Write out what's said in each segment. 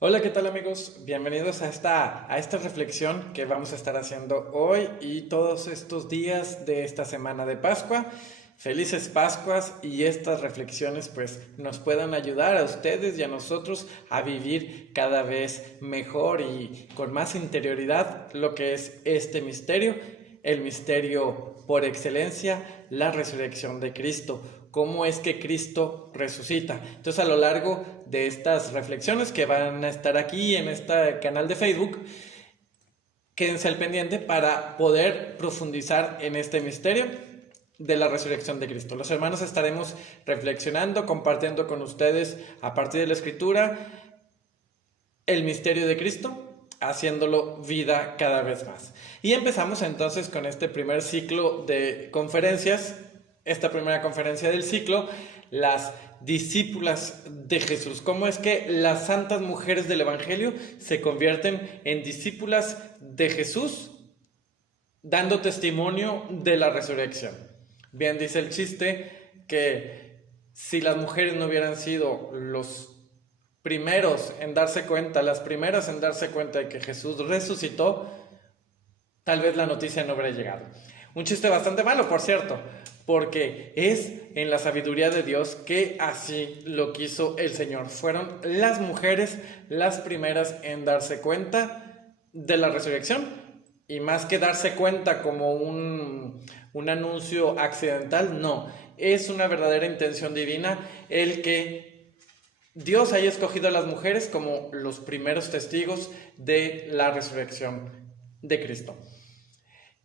Hola, ¿qué tal amigos? Bienvenidos a esta reflexión que vamos a estar haciendo hoy y todos estos días de esta semana de Pascua. Felices Pascuas y estas reflexiones pues nos puedan ayudar a ustedes y a nosotros a vivir cada vez mejor y con más interioridad lo que es este misterio, el misterio por excelencia, la resurrección de Cristo. ¿Cómo es que Cristo resucita? Entonces, a lo largo de estas reflexiones que van a estar aquí en este canal de Facebook, quédense al pendiente para poder profundizar en este misterio de la resurrección de Cristo. Los hermanos estaremos reflexionando, compartiendo con ustedes a partir de la Escritura el misterio de Cristo, haciéndolo vida cada vez más. Y empezamos entonces con este primer ciclo de conferencias, esta primera conferencia del ciclo, las discípulas de Jesús. ¿Cómo es que las santas mujeres del Evangelio se convierten en discípulas de Jesús, dando testimonio de la resurrección? Bien, dice el chiste que si las mujeres no hubieran sido los primeros en darse cuenta, las primeras en darse cuenta de que Jesús resucitó, tal vez la noticia no habría llegado. Un chiste bastante malo, por cierto, porque es en la sabiduría de Dios que así lo quiso el Señor. Fueron las mujeres las primeras en darse cuenta de la resurrección, y más que darse cuenta como un anuncio accidental, no, es una verdadera intención divina el que Dios haya escogido a las mujeres como los primeros testigos de la resurrección de Cristo.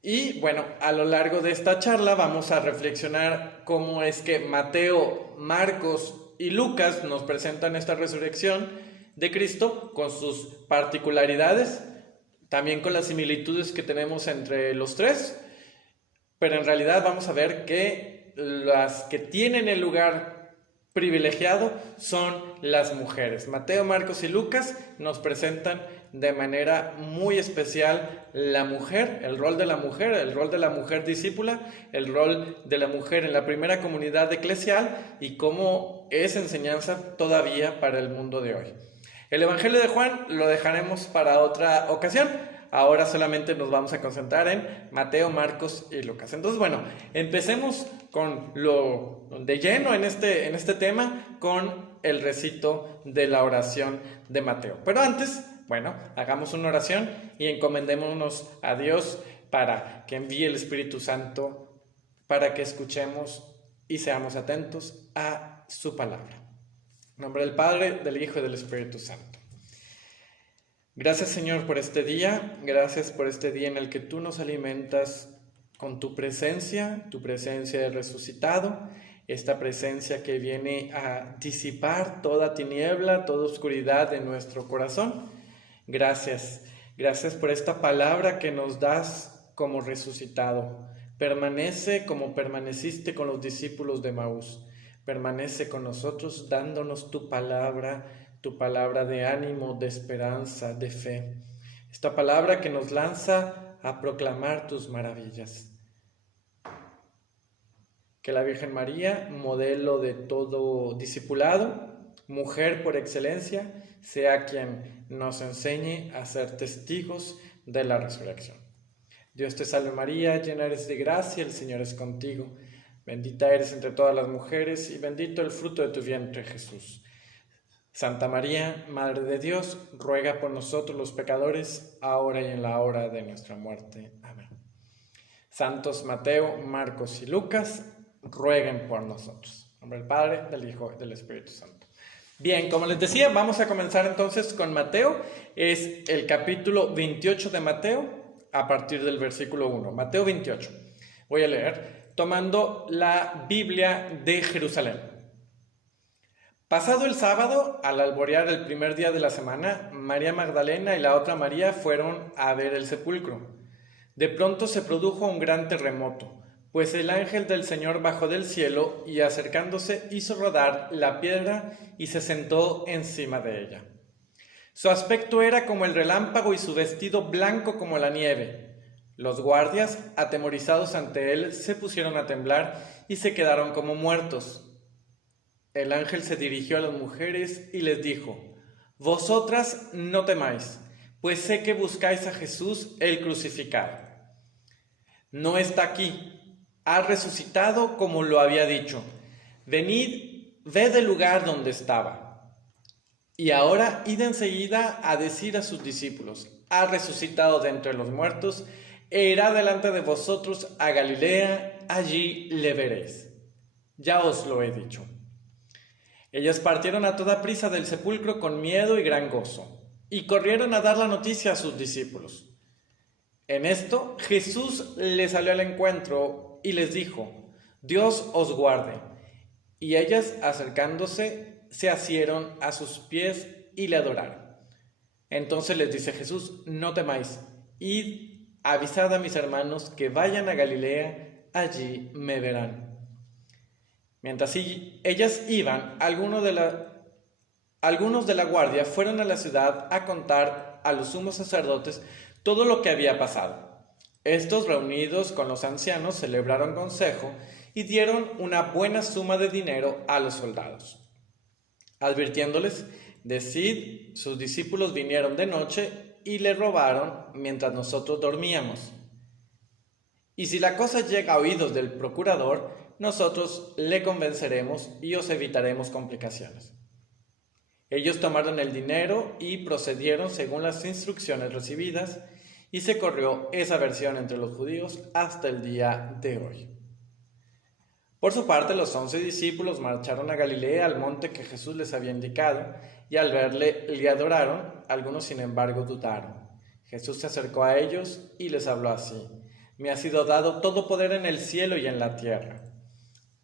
Y bueno, a lo largo de esta charla vamos a reflexionar cómo es que Mateo, Marcos y Lucas nos presentan esta resurrección de Cristo con sus particularidades, también con las similitudes que tenemos entre los tres, pero en realidad vamos a ver que las que tienen el lugar privilegiado son las mujeres. Mateo, Marcos y Lucas nos presentan de manera muy especial la mujer, el rol de la mujer, el rol de la mujer discípula, el rol de la mujer en la primera comunidad eclesial y cómo es enseñanza todavía para el mundo de hoy. El Evangelio de Juan lo dejaremos para otra ocasión. Ahora solamente nos vamos a concentrar en Mateo, Marcos y Lucas. Entonces, bueno, empecemos con lo de lleno en este tema, con el recito de la oración de Mateo. Pero antes, bueno, hagamos una oración y encomendémonos a Dios para que envíe el Espíritu Santo, para que escuchemos y seamos atentos a su palabra. En nombre del Padre, del Hijo y del Espíritu Santo. Gracias, Señor, por este día. Gracias por este día en el que tú nos alimentas con tu presencia de resucitado, esta presencia que viene a disipar toda tiniebla, toda oscuridad de nuestro corazón. Gracias, gracias por esta palabra que nos das como resucitado. Permanece como permaneciste con los discípulos de Maús. Permanece con nosotros dándonos tu palabra de ánimo, de esperanza, de fe. Esta palabra que nos lanza a proclamar tus maravillas. Que la Virgen María, modelo de todo discipulado, mujer por excelencia, sea quien nos enseñe a ser testigos de la resurrección. Dios te salve María, llena eres de gracia, el Señor es contigo. Bendita eres entre todas las mujeres y bendito el fruto de tu vientre, Jesús. Santa María, Madre de Dios, ruega por nosotros los pecadores, ahora y en la hora de nuestra muerte. Amén. Santos Mateo, Marcos y Lucas, rueguen por nosotros. En nombre del Padre, del Hijo y del Espíritu Santo. Bien, como les decía, vamos a comenzar entonces con Mateo. Es el capítulo 28 de Mateo, a partir del versículo 1. Mateo 28. Voy a leer, tomando la Biblia de Jerusalén. Pasado el sábado, al alborear el primer día de la semana, María Magdalena y la otra María fueron a ver el sepulcro. De pronto se produjo un gran terremoto, pues el ángel del Señor bajó del cielo y acercándose hizo rodar la piedra y se sentó encima de ella. Su aspecto era como el relámpago y su vestido blanco como la nieve. Los guardias, atemorizados ante él, se pusieron a temblar y se quedaron como muertos. El ángel se dirigió a las mujeres y les dijo: vosotras no temáis, pues sé que buscáis a Jesús el crucificado. No está aquí, ha resucitado como lo había dicho. Venid, ved el lugar donde estaba. Y ahora id enseguida a decir a sus discípulos, ha resucitado de entre los muertos, e irá delante de vosotros a Galilea, allí le veréis. Ya os lo he dicho. Ellas partieron a toda prisa del sepulcro con miedo y gran gozo, y corrieron a dar la noticia a sus discípulos. En esto Jesús les salió al encuentro y les dijo, Dios os guarde. Y ellas, acercándose, se asieron a sus pies y le adoraron. Entonces les dice Jesús, no temáis, id, avisad a mis hermanos que vayan a Galilea, allí me verán. Mientras ellas iban, algunos de la guardia fueron a la ciudad a contar a los sumos sacerdotes todo lo que había pasado. Estos, reunidos con los ancianos, celebraron consejo y dieron una buena suma de dinero a los soldados, advirtiéndoles, decid, sus discípulos vinieron de noche y le robaron mientras nosotros dormíamos. Y si la cosa llega a oídos del procurador, nosotros le convenceremos y os evitaremos complicaciones. Ellos tomaron el dinero y procedieron según las instrucciones recibidas, y se corrió esa versión entre los judíos hasta el día de hoy. Por su parte, los 11 discípulos marcharon a Galilea, al monte que Jesús les había indicado, y al verle le adoraron, algunos sin embargo dudaron. Jesús se acercó a ellos y les habló así, me ha sido dado todo poder en el cielo y en la tierra.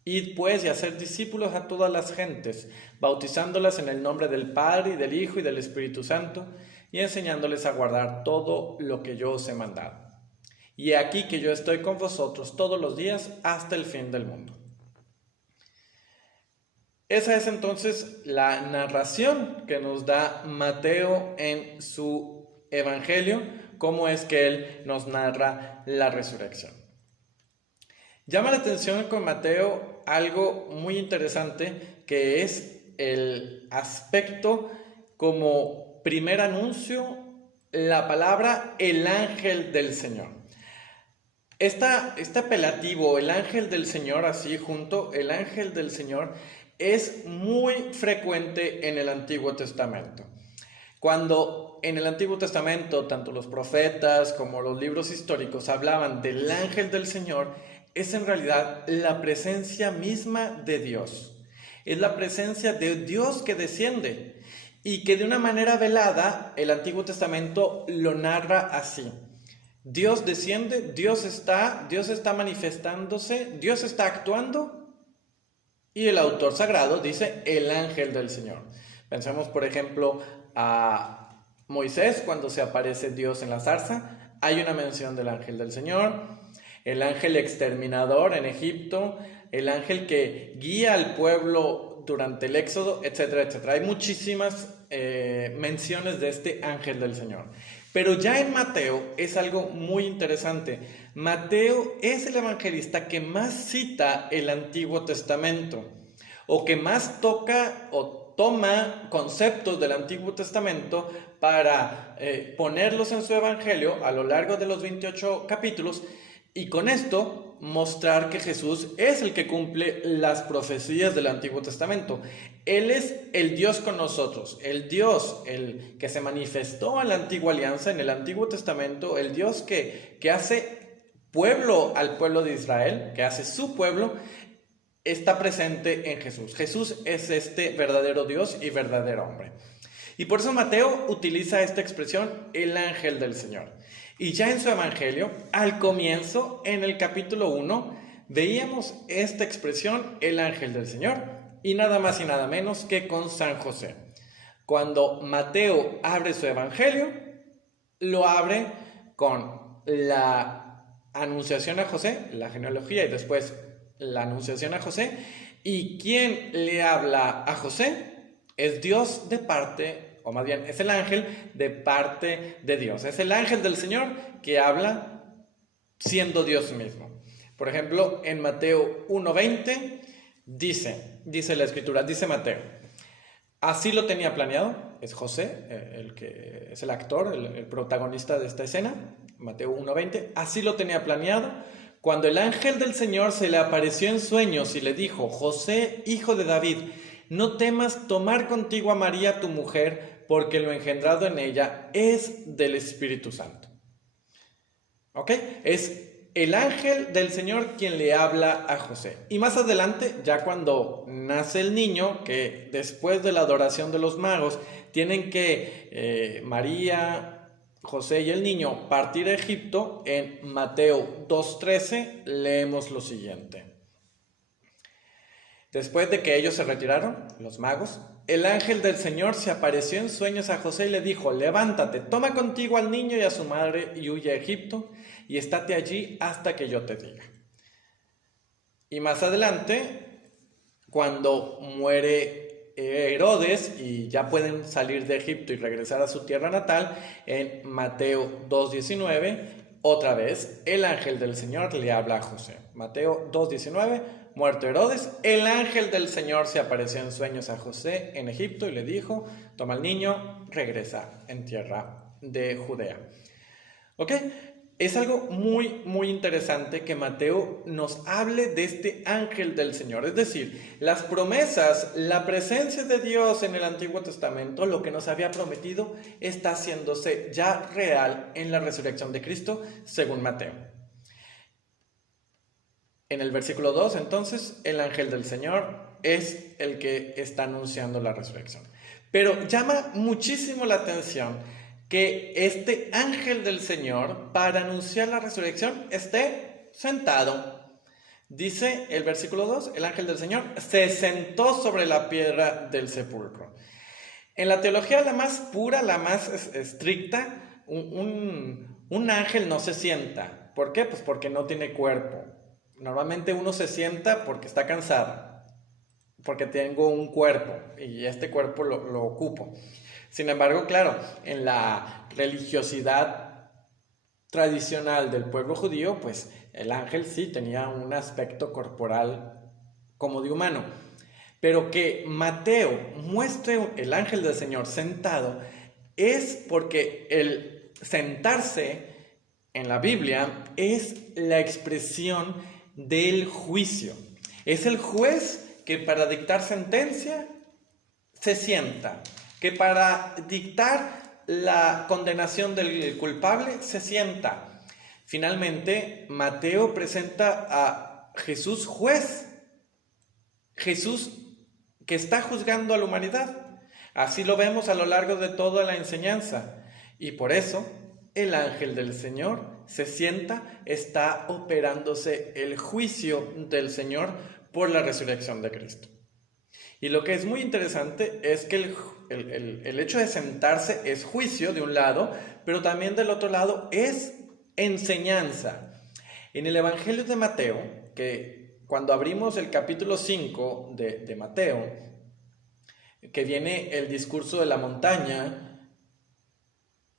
Id pues y haced discípulos a todas las gentes, bautizándolas en el nombre del Padre y del Hijo y del Espíritu Santo, y enseñándoles a guardar todo lo que yo os he mandado. Y he aquí que yo estoy con vosotros todos los días hasta el fin del mundo. Esa es entonces la narración que nos da Mateo en su Evangelio, cómo es que él nos narra la resurrección. Llama la atención con Mateo algo muy interesante, que es el aspecto como primer anuncio, la palabra el ángel del Señor. Este apelativo, el ángel del Señor, así junto, el ángel del Señor, es muy frecuente en el Antiguo Testamento. Cuando en el Antiguo Testamento tanto los profetas como los libros históricos hablaban del ángel del Señor, es en realidad la presencia misma de Dios. Es la presencia de Dios que desciende y que de una manera velada el Antiguo Testamento lo narra así. Dios desciende, Dios está manifestándose, Dios está actuando, y el autor sagrado dice el ángel del Señor. Pensemos, por ejemplo, a Moisés cuando se aparece Dios en la zarza. Hay una mención del ángel del Señor. El ángel exterminador en Egipto, el ángel que guía al pueblo durante el éxodo, etcétera, etcétera. Hay muchísimas menciones de este ángel del Señor. Pero ya en Mateo es algo muy interesante. Mateo es el evangelista que más cita el Antiguo Testamento, o que más toca o toma conceptos del Antiguo Testamento para ponerlos en su evangelio a lo largo de los 28 capítulos, y con esto mostrar que Jesús es el que cumple las profecías del Antiguo Testamento. Él es el Dios con nosotros, el Dios, el que se manifestó en la Antigua Alianza, en el Antiguo Testamento, el Dios que hace pueblo al pueblo de Israel, que hace su pueblo, está presente en Jesús. Jesús es este verdadero Dios y verdadero hombre. Y por eso Mateo utiliza esta expresión, el ángel del Señor. Y ya en su evangelio, al comienzo, en el capítulo 1, veíamos esta expresión, el ángel del Señor, y nada más y nada menos que con San José. Cuando Mateo abre su evangelio, lo abre con la anunciación a José, la genealogía y después la anunciación a José. ¿Y quién le habla a José? Es Dios de parte, o más bien es el ángel de parte de Dios. Es el ángel del Señor que habla siendo Dios mismo. Por ejemplo, en Mateo 1:20 dice la escritura, dice Mateo: Así lo tenía planeado, es José, el que es el actor, el protagonista de esta escena, Mateo 1:20, así lo tenía planeado. Cuando el ángel del Señor se le apareció en sueños y le dijo: José, hijo de David, no temas tomar contigo a María tu mujer, porque lo engendrado en ella es del Espíritu Santo. ¿Ok? Es el ángel del Señor quien le habla a José. Y más adelante, ya cuando nace el niño, que después de la adoración de los magos, tienen que María, José y el niño partir a Egipto, en Mateo 2:13 leemos lo siguiente. Después de que ellos se retiraron, los magos, el ángel del Señor se apareció en sueños a José y le dijo: levántate, toma contigo al niño y a su madre y huye a Egipto y estate allí hasta que yo te diga. Y más adelante, cuando muere Herodes y ya pueden salir de Egipto y regresar a su tierra natal, en Mateo 2:19, otra vez el ángel del Señor le habla a José. Mateo 2:19, muerto Herodes, el ángel del Señor se apareció en sueños a José en Egipto y le dijo: toma al niño, regresa en tierra de Judea. ¿Ok? Es algo muy, muy interesante que Mateo nos hable de este ángel del Señor. Es decir, las promesas, la presencia de Dios en el Antiguo Testamento, lo que nos había prometido, está haciéndose ya real en la resurrección de Cristo, según Mateo. En el versículo 2, entonces, el ángel del Señor es el que está anunciando la resurrección. Pero llama muchísimo la atención que este ángel del Señor, para anunciar la resurrección, esté sentado. Dice el versículo 2, el ángel del Señor se sentó sobre la piedra del sepulcro. En la teología la más pura, la más estricta, un ángel no se sienta. ¿Por qué? Pues porque no tiene cuerpo. Normalmente uno se sienta porque está cansado, porque tengo un cuerpo y este cuerpo lo ocupo. Sin embargo, claro, en la religiosidad tradicional del pueblo judío, pues el ángel sí tenía un aspecto corporal como de humano. Pero que Mateo muestre el ángel del Señor sentado es porque el sentarse en la Biblia es la expresión del juicio. Es el juez que para dictar sentencia se sienta, que para dictar la condenación del culpable se sienta. Finalmente, Mateo presenta a Jesús juez, Jesús que está juzgando a la humanidad. Así lo vemos a lo largo de toda la enseñanza. Y por eso, el ángel del Señor se sienta, está operándose el juicio del Señor por la resurrección de Cristo. Y lo que es muy interesante es que el hecho de sentarse es juicio de un lado, pero también del otro lado es enseñanza. En el Evangelio de Mateo, que cuando abrimos el capítulo 5 de Mateo, que viene el discurso de la montaña,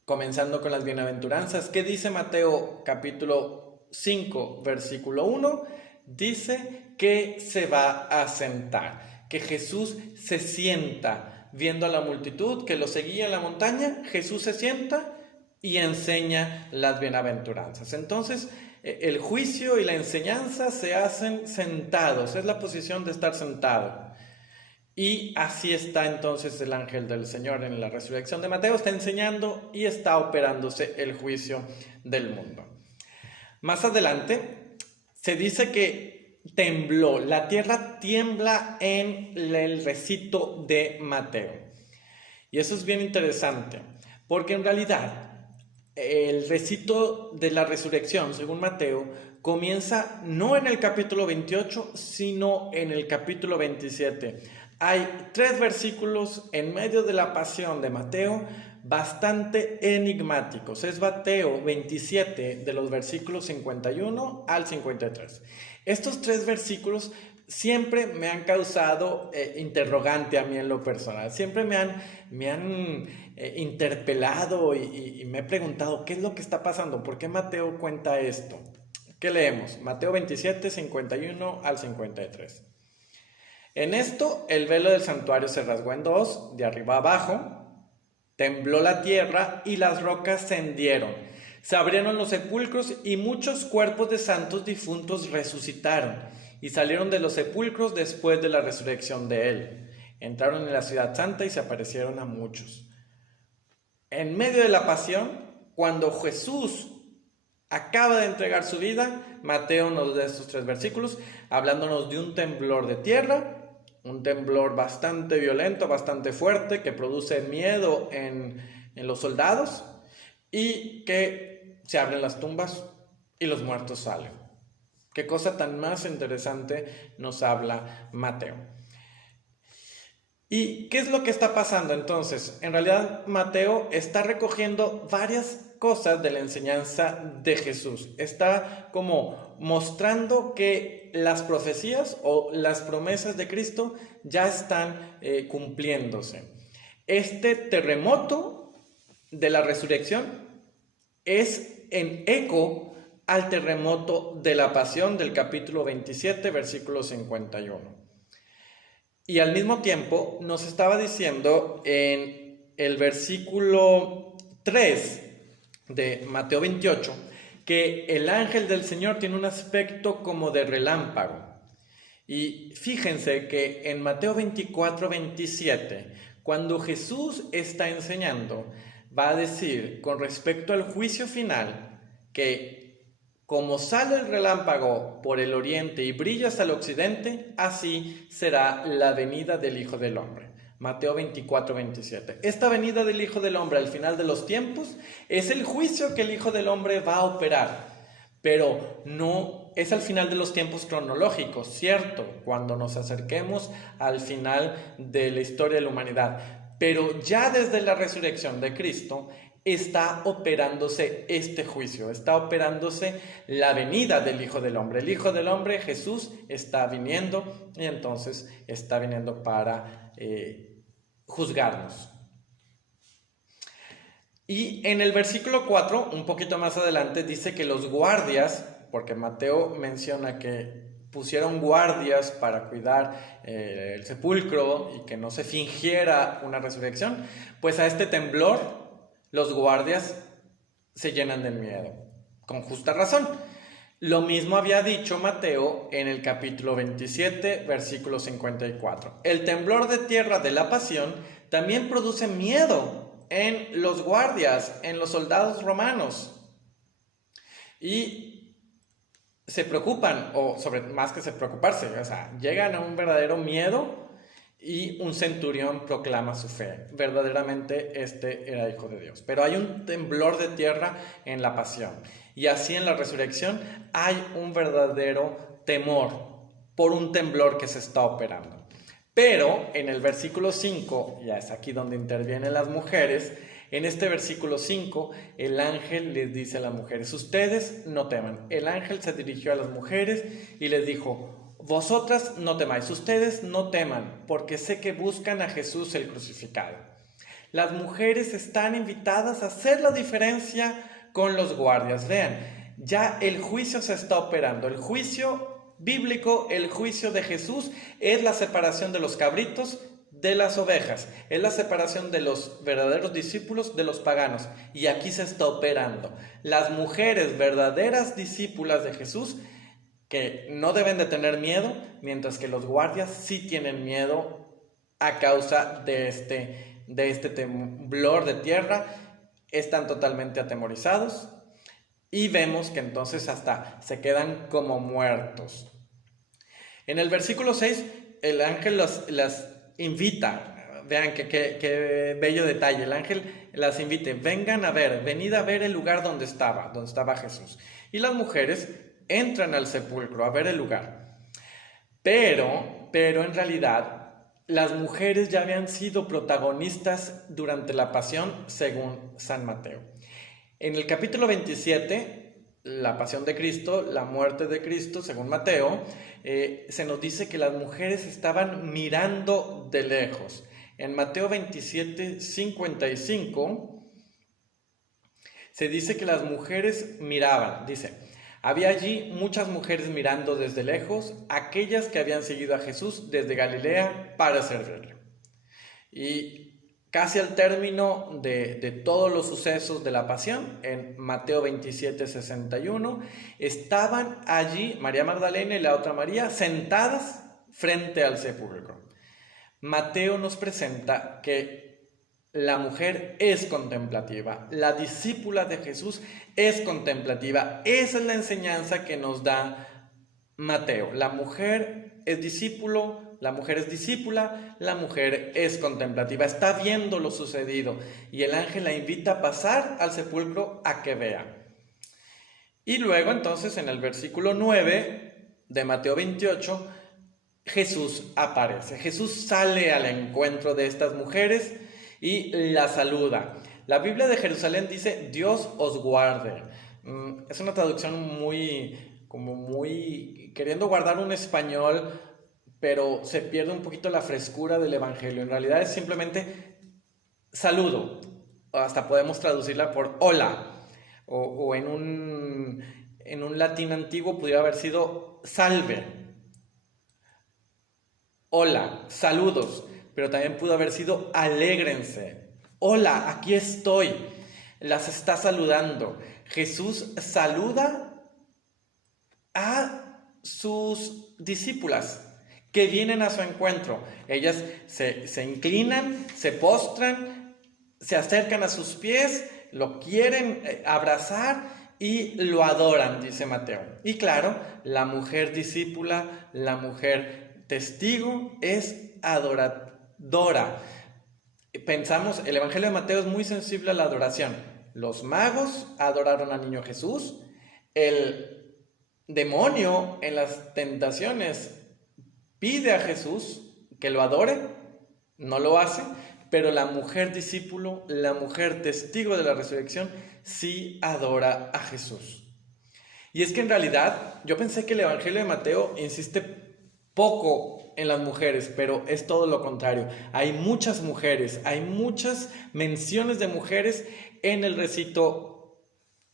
comenzando con las bienaventuranzas, ¿qué dice Mateo capítulo 5, versículo 1? Dice que se va a sentar, que Jesús se sienta, viendo a la multitud que lo seguía en la montaña, Jesús se sienta y enseña las bienaventuranzas. Entonces, el juicio y la enseñanza se hacen sentados, es la posición de estar sentado. Y así está entonces el ángel del Señor en la resurrección de Mateo, está enseñando y está operándose el juicio del mundo. Más adelante se dice que tembló, la tierra tiembla en el recito de Mateo. Y eso es bien interesante, porque en realidad el recito de la resurrección, según Mateo, comienza no en el capítulo 28, sino en el capítulo 27. Hay 3 versículos en medio de la pasión de Mateo bastante enigmáticos. Es Mateo 27 de los versículos 51 al 53. Estos 3 versículos siempre me han causado interrogante a mí en lo personal. Siempre me han interpelado y me he preguntado qué es lo que está pasando, por qué Mateo cuenta esto. ¿Qué leemos? Mateo 27, 51 al 53. En esto, el velo del santuario se rasgó en dos, de arriba abajo, tembló la tierra y las rocas se hendieron. Se abrieron los sepulcros y muchos cuerpos de santos difuntos resucitaron y salieron de los sepulcros después de la resurrección de él. Entraron en la ciudad santa y se aparecieron a muchos. En medio de la pasión, cuando Jesús acaba de entregar su vida, Mateo nos da estos 3 versículos, hablándonos de un temblor de tierra, un temblor bastante violento, bastante fuerte, que produce miedo en los soldados y que se abren las tumbas y los muertos salen. Qué cosa tan más interesante nos habla Mateo. ¿Y qué es lo que está pasando entonces? En realidad Mateo está recogiendo varias cosas de la enseñanza de Jesús. Está como mostrando que las profecías o las promesas de Cristo ya están cumpliéndose. Este terremoto de la resurrección es en eco al terremoto de la pasión del capítulo 27, versículo 51. Y al mismo tiempo nos estaba diciendo en el versículo 3 de Mateo 28 que el ángel del Señor tiene un aspecto como de relámpago. Y fíjense que en Mateo 24, 27, cuando Jesús está enseñando, va a decir con respecto al juicio final que como sale el relámpago por el oriente y brilla hasta el occidente, así será la venida del Hijo del Hombre. Mateo 24, 27. Esta venida del Hijo del Hombre al final de los tiempos es el juicio que el Hijo del Hombre va a operar. Pero no es al final de los tiempos cronológicos, ¿cierto? Cuando nos acerquemos al final de la historia de la humanidad. Pero ya desde la resurrección de Cristo está operándose este juicio, está operándose la venida del Hijo del Hombre. El Hijo del Hombre, Jesús, está viniendo y entonces está viniendo para juzgarnos. Y en el versículo 4, un poquito más adelante, dice que los guardias, porque Mateo menciona que pusieron guardias para cuidar el sepulcro y que no se fingiera una resurrección, pues a este temblor los guardias se llenan de miedo, con justa razón. Lo mismo había dicho Mateo en el capítulo 27, versículo 54. El temblor de tierra de la pasión también produce miedo en los guardias, en los soldados romanos. Y se preocupan, o más que se preocuparse, o sea, llegan a un verdadero miedo. Y un centurión proclama su fe. Verdaderamente este era hijo de Dios. Pero hay un temblor de tierra en la pasión. Y así en la resurrección hay un verdadero temor por un temblor que se está operando. Pero en el versículo 5, ya es aquí donde intervienen las mujeres, en este versículo 5 el ángel les dice a las mujeres, ustedes no teman. El ángel se dirigió a las mujeres y les dijo, vosotras no temáis, ustedes no teman, porque sé que buscan a Jesús el crucificado. Las mujeres están invitadas a hacer la diferencia con los guardias. Vean, ya el juicio se está operando. El juicio bíblico, el juicio de Jesús, es la separación de los cabritos de las ovejas. Es la separación de los verdaderos discípulos de los paganos. Y aquí se está operando. Las mujeres verdaderas discípulas de Jesús que no deben de tener miedo, mientras que los guardias sí tienen miedo a causa de este temblor de tierra, están totalmente atemorizados y vemos que entonces hasta se quedan como muertos. En el versículo 6, el ángel las invita, vean qué bello detalle, el ángel las invita, venid a ver el lugar donde estaba Jesús. Y las mujeres entran al sepulcro a ver el lugar. Pero en realidad, las mujeres ya habían sido protagonistas durante la pasión según San Mateo. En el capítulo 27, la pasión de Cristo, la muerte de Cristo, según Mateo, se nos dice que las mujeres estaban mirando de lejos. En Mateo 27, 55, se dice que las mujeres miraban, dice, Había allí muchas mujeres mirando desde lejos, aquellas que habían seguido a Jesús desde Galilea para servirle. Y casi al término de todos los sucesos de la pasión, en Mateo 27, 61, estaban allí María Magdalena y la otra María sentadas frente al sepulcro. Mateo nos presenta que la mujer es contemplativa, la discípula de Jesús es contemplativa. Esa es la enseñanza que nos da Mateo. La mujer es discípulo, la mujer es discípula, la mujer es contemplativa, está viendo lo sucedido y el ángel la invita a pasar al sepulcro a que vea. Y luego entonces en el versículo 9 de Mateo 28, Jesús aparece. Jesús sale al encuentro de estas mujeres y la saluda. La Biblia de Jerusalén dice, Dios os guarde. Es una traducción muy queriendo guardar un español, pero se pierde un poquito la frescura del evangelio. En realidad es simplemente saludo. Hasta podemos traducirla por hola. O en un latín antiguo pudiera haber sido salve. Hola, saludos. Pero también pudo haber sido alégrense. Hola, aquí estoy. Las está saludando. Jesús saluda a sus discípulas que vienen a su encuentro. Ellas se inclinan, se postran, se acercan a sus pies, lo quieren abrazar y lo adoran, dice Mateo. Y claro, la mujer discípula, la mujer testigo es adoradora. Pensamos, el Evangelio de Mateo es muy sensible a la adoración. Los magos adoraron al niño Jesús. El demonio en las tentaciones pide a Jesús que lo adore, no lo hace, pero la mujer discípulo, la mujer testigo de la resurrección, sí adora a Jesús. Y es que en realidad yo pensé que el Evangelio de Mateo insiste poco en las mujeres, pero es todo lo contrario. Hay muchas mujeres, hay muchas menciones de mujeres en el recito,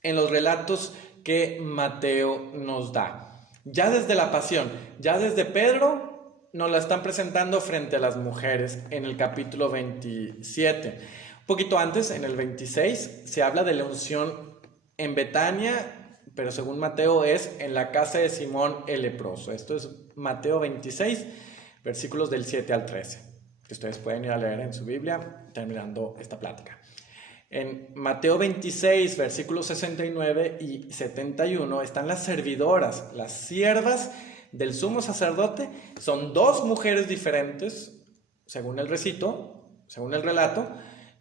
en los relatos que Mateo nos da. Ya desde la pasión, ya desde Pedro nos la están presentando frente a las mujeres en el capítulo 27. Un poquito antes, en el 26, se habla de la unción en Betania, pero según Mateo es en la casa de Simón el leproso. Esto es Mateo 26, versículos del 7 al 13, que ustedes pueden ir a leer en su Biblia terminando esta plática. En Mateo 26, versículos 69 y 71 están las servidoras, las siervas del sumo sacerdote. Son dos mujeres diferentes, según el recito, según el relato,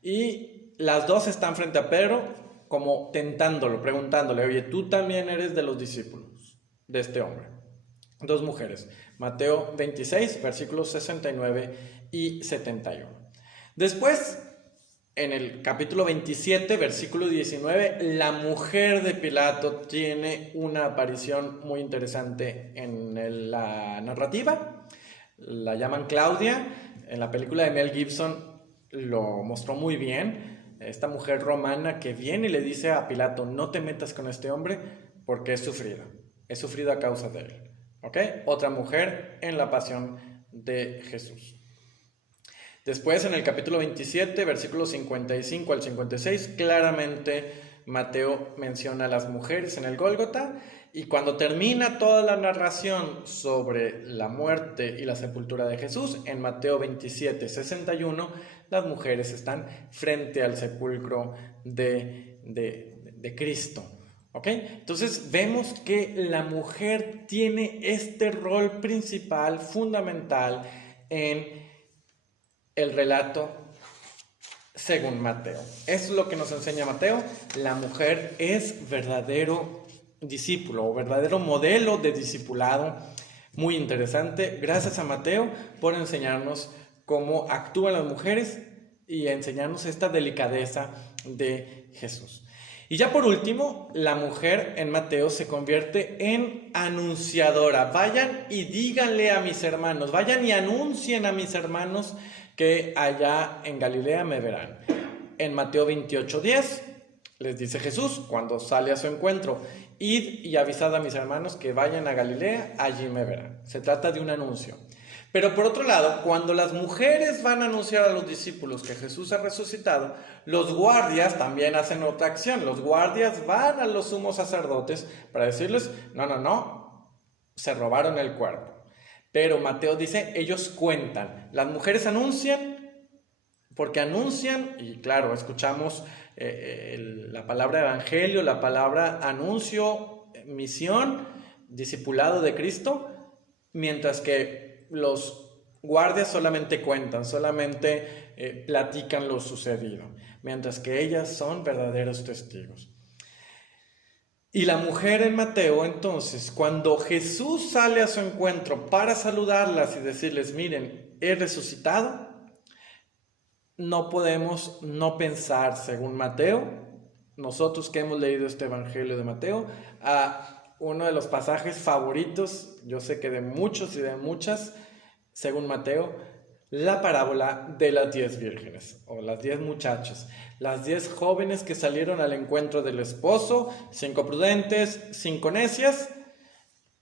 y las dos están frente a Pedro como tentándolo, preguntándole, oye, ¿tú también eres de los discípulos de este hombre? Dos mujeres. Mateo 26, versículos 69 y 71. Después, en el capítulo 27, versículo 19, la mujer de Pilato tiene una aparición muy interesante en la narrativa. La llaman Claudia. En la película de Mel Gibson lo mostró muy bien. Esta mujer romana que viene y le dice a Pilato, no te metas con este hombre porque he sufrido a causa de él. ¿Ok? Otra mujer en la pasión de Jesús. Después, en el capítulo 27, versículos 55 al 56, claramente Mateo menciona a las mujeres en el Gólgota, y cuando termina toda la narración sobre la muerte y la sepultura de Jesús, en Mateo 27, 61, las mujeres están frente al sepulcro de Cristo. ¿Ok? Entonces vemos que la mujer tiene este rol principal, fundamental en el relato según Mateo. Eso es lo que nos enseña Mateo. La mujer es verdadero discípulo o verdadero modelo de discipulado. Muy interesante. Gracias a Mateo por enseñarnos cómo actúan las mujeres y enseñarnos esta delicadeza de Jesús. Y ya por último, la mujer en Mateo se convierte en anunciadora. Vayan y díganle a mis hermanos, vayan y anuncien a mis hermanos que allá en Galilea me verán. En Mateo 28:10 les dice Jesús cuando sale a su encuentro, id y avisad a mis hermanos que vayan a Galilea, allí me verán. Se trata de un anuncio. Pero por otro lado, cuando las mujeres van a anunciar a los discípulos que Jesús ha resucitado, los guardias también hacen otra acción. Los guardias van a los sumos sacerdotes para decirles, no, se robaron el cuerpo. Pero Mateo dice, ellos cuentan. Las mujeres anuncian, porque anuncian, y claro, escuchamos la palabra evangelio, la palabra anuncio, misión, discipulado de Cristo, mientras que los guardias solamente cuentan, solamente platican lo sucedido, mientras que ellas son verdaderos testigos. Y la mujer en Mateo, entonces, cuando Jesús sale a su encuentro para saludarlas y decirles, miren, he resucitado, no podemos no pensar, según Mateo, nosotros que hemos leído este Evangelio de Mateo, a uno de los pasajes favoritos, yo sé que de muchos y de muchas, según Mateo, la parábola de las 10 vírgenes, o las 10 muchachas, las 10 jóvenes que salieron al encuentro del esposo, 5 prudentes, 5 necias.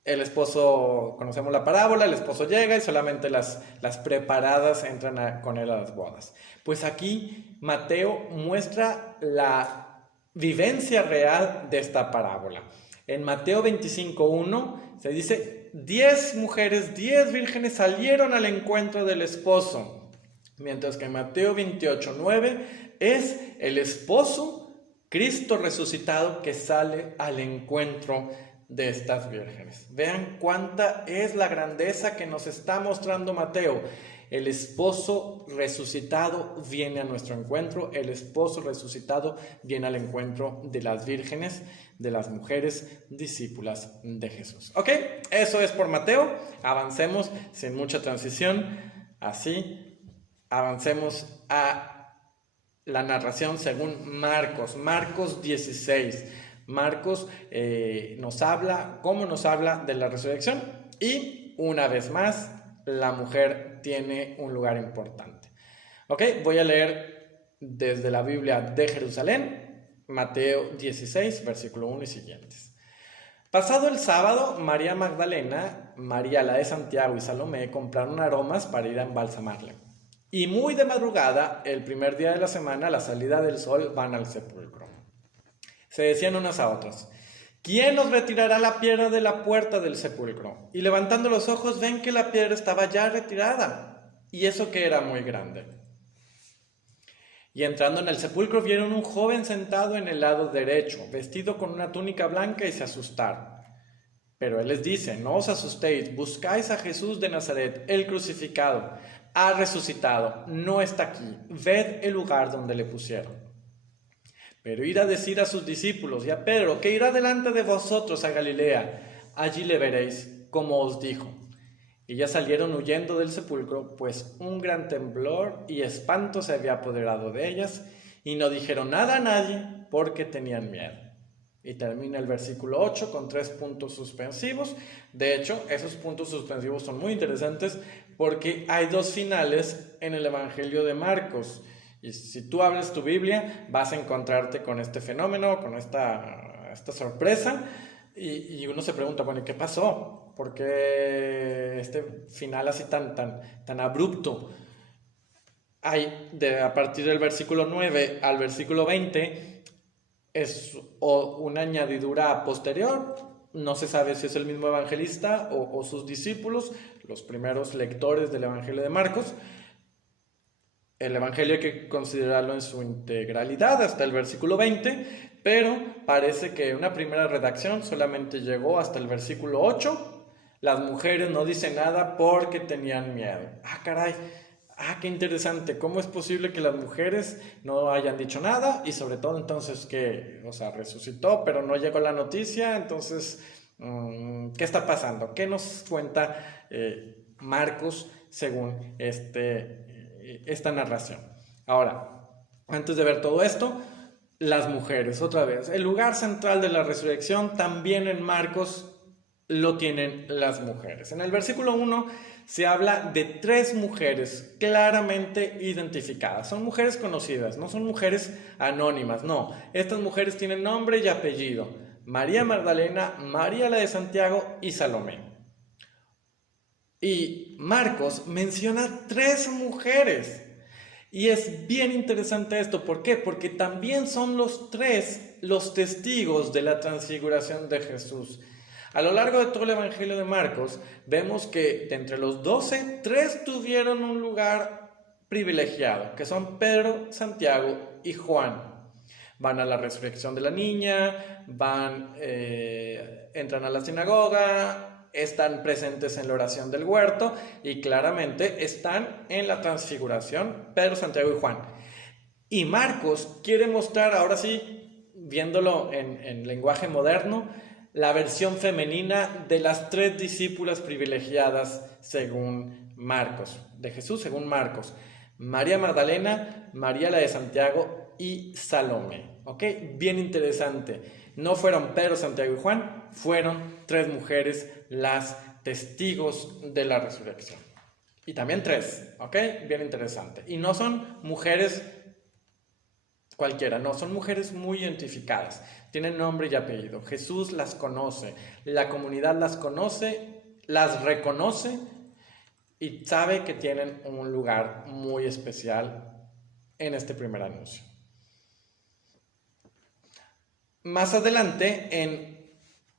El esposo, conocemos la parábola, el esposo llega y solamente las preparadas entran con él a las bodas. Pues aquí Mateo muestra la vivencia real de esta parábola. En Mateo 25:1 se dice, 10 mujeres, 10 vírgenes salieron al encuentro del esposo. Mientras que en Mateo 28:9 es el esposo, Cristo resucitado, que sale al encuentro de estas vírgenes. Vean cuánta es la grandeza que nos está mostrando Mateo. El esposo resucitado viene a nuestro encuentro, el esposo resucitado viene al encuentro de las vírgenes, de las mujeres discípulas de Jesús. Ok, eso es por Mateo. Avancemos sin mucha transición, así avancemos a la narración según Marcos 16. Marcos nos habla de la resurrección, y una vez más la mujer tiene un lugar importante. Ok, voy a leer desde la Biblia de Jerusalén, Mateo 16, versículo 1 y siguientes. Pasado el sábado, María Magdalena, María la de Santiago y Salomé compraron aromas para ir a embalsamarle. Y muy de madrugada, el primer día de la semana, a la salida del sol, van al sepulcro. Se decían unas a otras, ¿quién nos retirará la piedra de la puerta del sepulcro? Y levantando los ojos ven que la piedra estaba ya retirada, y eso que era muy grande. Y entrando en el sepulcro vieron un joven sentado en el lado derecho, vestido con una túnica blanca, y se asustaron. Pero él les dice, no os asustéis, buscáis a Jesús de Nazaret, el crucificado. Ha resucitado, no está aquí, ved el lugar donde le pusieron. Pero ir a decir a sus discípulos y a Pedro que irá delante de vosotros a Galilea, allí le veréis, como os dijo. Y ya salieron huyendo del sepulcro, pues un gran temblor y espanto se había apoderado de ellas, y no dijeron nada a nadie porque tenían miedo. Y termina el versículo 8 con 3 puntos suspensivos. De hecho, esos puntos suspensivos son muy interesantes porque hay 2 finales en el Evangelio de Marcos. Y si tú abres tu Biblia, vas a encontrarte con este fenómeno, con esta sorpresa, y uno se pregunta, bueno, ¿y qué pasó? ¿Por qué este final así tan abrupto? A partir del versículo 9 al versículo 20, es una añadidura posterior. No se sabe si es el mismo evangelista o sus discípulos, los primeros lectores del Evangelio de Marcos. El Evangelio hay que considerarlo en su integralidad hasta el versículo 20, pero parece que una primera redacción solamente llegó hasta el versículo 8. Las mujeres no dicen nada porque tenían miedo. Caray, qué interesante. ¿Cómo es posible que las mujeres no hayan dicho nada? Y sobre todo entonces que, resucitó, pero no llegó la noticia. Entonces, ¿qué está pasando? ¿Qué nos cuenta Marcos según esta narración? Ahora, antes de ver todo esto, las mujeres, otra vez, el lugar central de la resurrección también en Marcos lo tienen las mujeres. En el versículo 1 se habla de 3 mujeres claramente identificadas. Son mujeres conocidas, no son mujeres anónimas, no. Estas mujeres tienen nombre y apellido. María Magdalena, María la de Santiago y Salomé. Y Marcos menciona 3 mujeres. Y es bien interesante esto. ¿Por qué? Porque también son los 3 los testigos de la transfiguración de Jesús. A lo largo de todo el Evangelio de Marcos, vemos que de entre los 12, 3 tuvieron un lugar privilegiado, que son Pedro, Santiago y Juan. Van a la resurrección de la niña, entran a la sinagoga, están presentes en la oración del huerto y claramente están en la transfiguración Pedro, Santiago y Juan. Y Marcos quiere mostrar, ahora sí, viéndolo en lenguaje moderno, la versión femenina de las 3 discípulas privilegiadas según Marcos, de Jesús según Marcos: María Magdalena, María la de Santiago y Salomé. ¿Ok? Bien interesante. No fueron Pedro, Santiago y Juan, fueron 3 mujeres las testigos de la resurrección. Y también 3, ¿ok? Bien interesante. Y no son mujeres cualquiera, no, son mujeres muy identificadas. Tienen nombre y apellido. Jesús las conoce, la comunidad las conoce, las reconoce y sabe que tienen un lugar muy especial en este primer anuncio. Más adelante,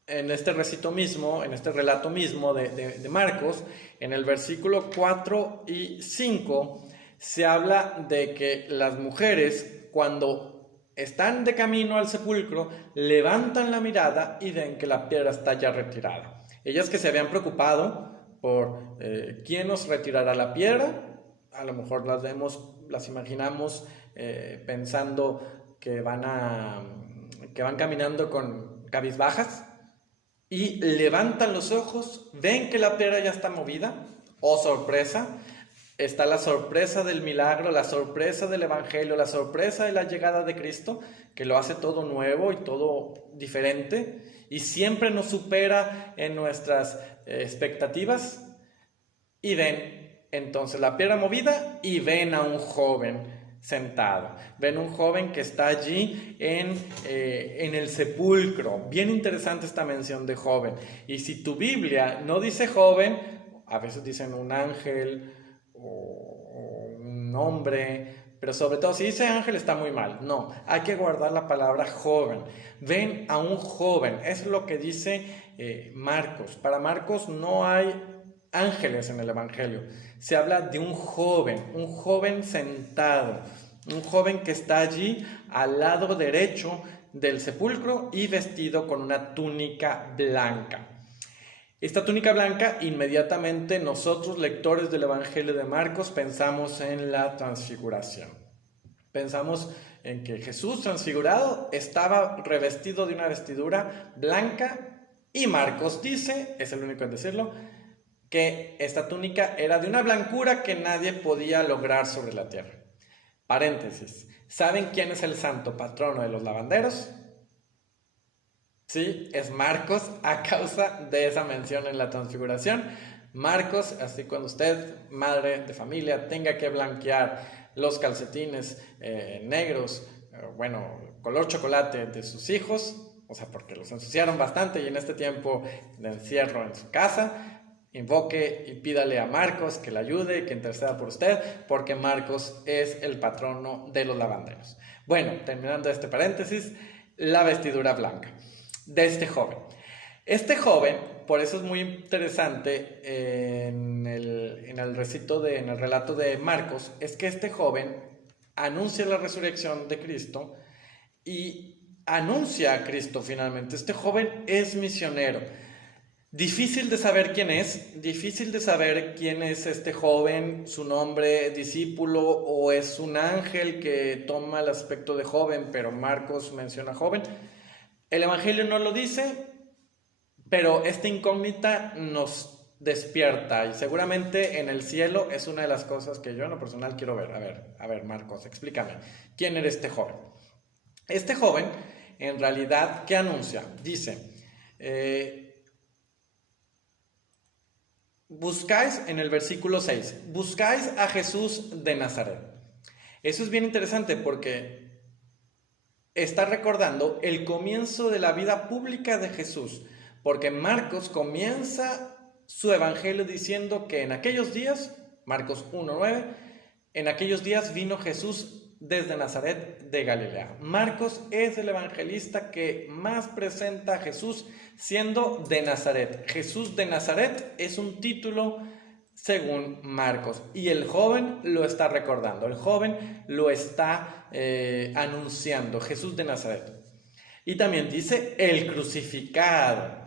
en este recito mismo, en este relato mismo de Marcos, en el versículo 4 y 5, se habla de que las mujeres, cuando están de camino al sepulcro, levantan la mirada y ven que la piedra está ya retirada. Ellas que se habían preocupado por quién nos retirará la piedra, a lo mejor las imaginamos pensando que van caminando con cabizbajas y levantan los ojos, ven que la piedra ya está movida. ¡Oh, sorpresa! Está la sorpresa del milagro, la sorpresa del evangelio, la sorpresa de la llegada de Cristo, que lo hace todo nuevo y todo diferente y siempre nos supera en nuestras expectativas. Y ven entonces la piedra movida y ven a un joven sentado. Ven un joven que está allí en el sepulcro. Bien interesante esta mención de joven. Y si tu Biblia no dice joven, a veces dicen un ángel o un hombre, pero sobre todo si dice ángel está muy mal. No, hay que guardar la palabra joven. Ven a un joven, es lo que dice Marcos. Para Marcos no hay ángeles en el evangelio. Se habla de un joven sentado, un joven que está allí al lado derecho del sepulcro y vestido con una túnica blanca. Esta túnica blanca, inmediatamente nosotros, lectores del Evangelio de Marcos, pensamos en la transfiguración. Pensamos en que Jesús transfigurado estaba revestido de una vestidura blanca y Marcos dice, es el único en decirlo, que esta túnica era de una blancura que nadie podía lograr sobre la tierra. Paréntesis, ¿saben quién es el santo patrono de los lavanderos? Sí, es Marcos, a causa de esa mención en la transfiguración. Marcos, así cuando usted, madre de familia, tenga que blanquear los calcetines negros, color chocolate de sus hijos, o sea, porque los ensuciaron bastante y en este tiempo de encierro en su casa, invoque y pídale a Marcos que le ayude, que interceda por usted, porque Marcos es el patrono de los lavanderos. Bueno, terminando este paréntesis, la vestidura blanca de este joven. Este joven, por eso es muy interesante en el relato de Marcos, es que este joven anuncia la resurrección de Cristo y anuncia a Cristo finalmente. Este joven es misionero. Difícil de saber quién es este joven, su nombre, discípulo, o es un ángel que toma el aspecto de joven, pero Marcos menciona joven. El Evangelio no lo dice, pero esta incógnita nos despierta y seguramente en el cielo es una de las cosas que yo en lo personal quiero ver. A ver, Marcos, explícame, ¿quién era este joven? Este joven, en realidad, ¿qué anuncia? Dice, buscáis, en el versículo 6, buscáis a Jesús de Nazaret. Eso es bien interesante porque está recordando el comienzo de la vida pública de Jesús, porque Marcos comienza su evangelio diciendo que en aquellos días, Marcos 1:9, en aquellos días vino Jesús desde Nazaret de Galilea. Marcos es el evangelista que más presenta a Jesús siendo de Nazaret. Jesús de Nazaret es un título según Marcos, y el joven lo está recordando, el joven lo está anunciando, Jesús de Nazaret. Y también dice el crucificado.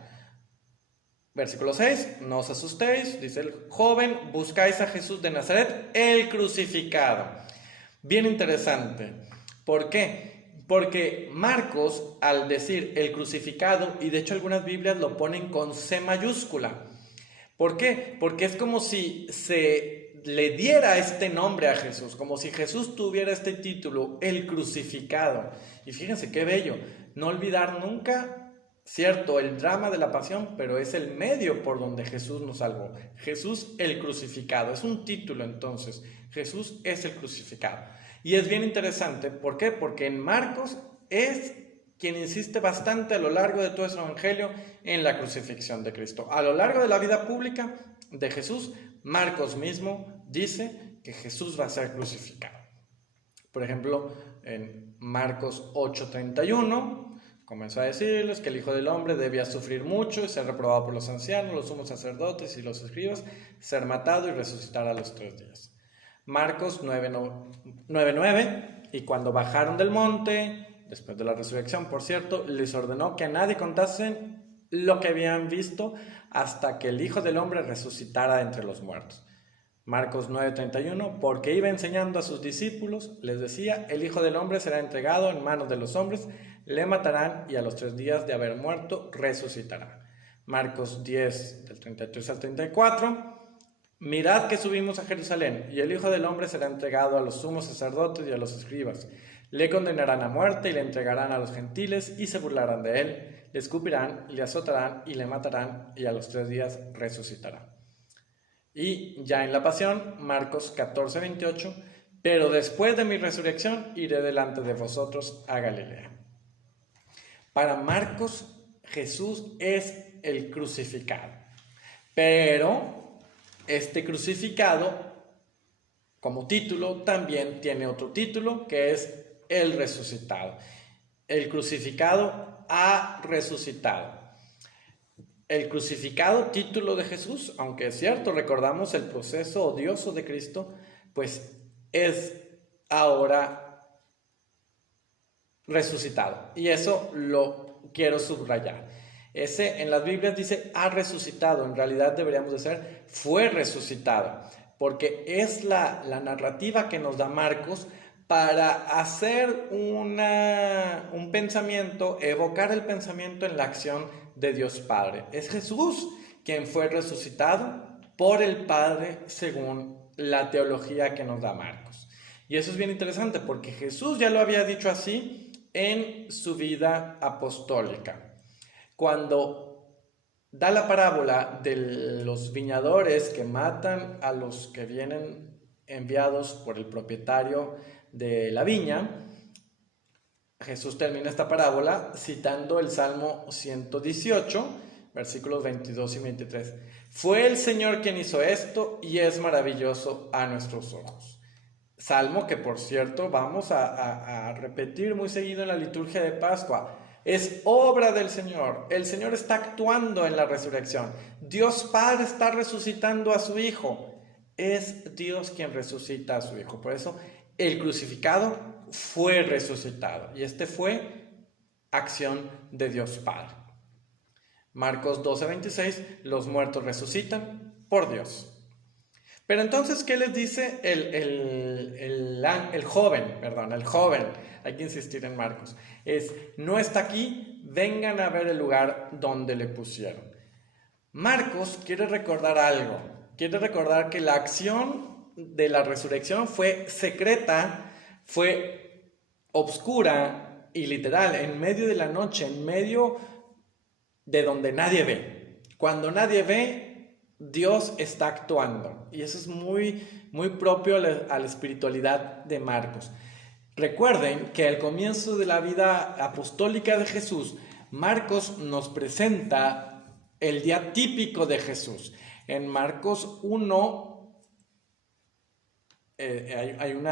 Versículo 6, no os asustéis, dice el joven, buscáis a Jesús de Nazaret, el crucificado. Bien interesante. ¿Por qué? Porque Marcos, al decir el crucificado, y de hecho algunas Biblias lo ponen con C mayúscula. ¿Por qué? Porque es como si se le diera este nombre a Jesús, como si Jesús tuviera este título, el crucificado. Y fíjense qué bello, no olvidar nunca, cierto, el drama de la pasión, pero es el medio por donde Jesús nos salvó. Jesús el crucificado, es un título entonces, Jesús es el crucificado. Y es bien interesante, ¿por qué? Porque en Marcos es quien insiste bastante a lo largo de todo su evangelio en la crucifixión de Cristo. A lo largo de la vida pública de Jesús, Marcos mismo dice que Jesús va a ser crucificado. Por ejemplo, en Marcos 8:31, comenzó a decirles que el Hijo del Hombre debía sufrir mucho y ser reprobado por los ancianos, los sumos sacerdotes y los escribas, ser matado y resucitar a los 3 días. Marcos 9:9, y cuando bajaron del monte, después de la resurrección, por cierto, les ordenó que a nadie contasen lo que habían visto hasta que el Hijo del Hombre resucitara de entre los muertos. Marcos 9:31, porque iba enseñando a sus discípulos, les decía, el Hijo del Hombre será entregado en manos de los hombres, le matarán y a los 3 días de haber muerto resucitará. Marcos 10, del 33 al 34, mirad que subimos a Jerusalén y el Hijo del Hombre será entregado a los sumos sacerdotes y a los escribas. Le condenarán a muerte y le entregarán a los gentiles y se burlarán de él, le escupirán, le azotarán y le matarán y a los 3 días resucitará. Y ya en la pasión, Marcos 14:28, pero después de mi resurrección iré delante de vosotros a Galilea. Para Marcos, Jesús es el crucificado, pero este crucificado, como título, también tiene otro título que es el resucitado. El crucificado ha resucitado. El crucificado, título de Jesús, aunque es cierto, recordamos el proceso odioso de Cristo, pues es ahora resucitado. Y eso lo quiero subrayar. Ese en las Biblias dice ha resucitado, en realidad deberíamos decir fue resucitado, porque es la narrativa que nos da Marcos para hacer un pensamiento, evocar el pensamiento en la acción de Dios Padre. Es Jesús quien fue resucitado por el Padre según la teología que nos da Marcos. Y eso es bien interesante porque Jesús ya lo había dicho así en su vida apostólica. Cuando da la parábola de los viñadores que matan a los que vienen enviados por el propietario de la viña, Jesús termina esta parábola citando el Salmo 118, versículos 22 y 23. Fue el Señor quien hizo esto y es maravilloso a nuestros ojos. Salmo que, por cierto, vamos a repetir muy seguido en la liturgia de Pascua. Es obra del Señor. El Señor está actuando en la resurrección. Dios Padre está resucitando a su Hijo. Es Dios quien resucita a su Hijo. Por eso el crucificado fue resucitado. Y este fue acción de Dios Padre. Marcos 12:26, los muertos resucitan por Dios. Pero entonces, ¿qué les dice el joven? Perdón, el joven, hay que insistir en Marcos. No está aquí, vengan a ver el lugar donde le pusieron. Marcos quiere recordar algo. Quiere recordar que la acción de la resurrección fue secreta, fue obscura y literal, en medio de la noche, en medio de donde nadie ve. Cuando nadie ve, Dios está actuando. Y eso es muy, muy propio a la espiritualidad de Marcos. Recuerden que al comienzo de la vida apostólica de Jesús, Marcos nos presenta el día típico de Jesús. En Marcos 1, en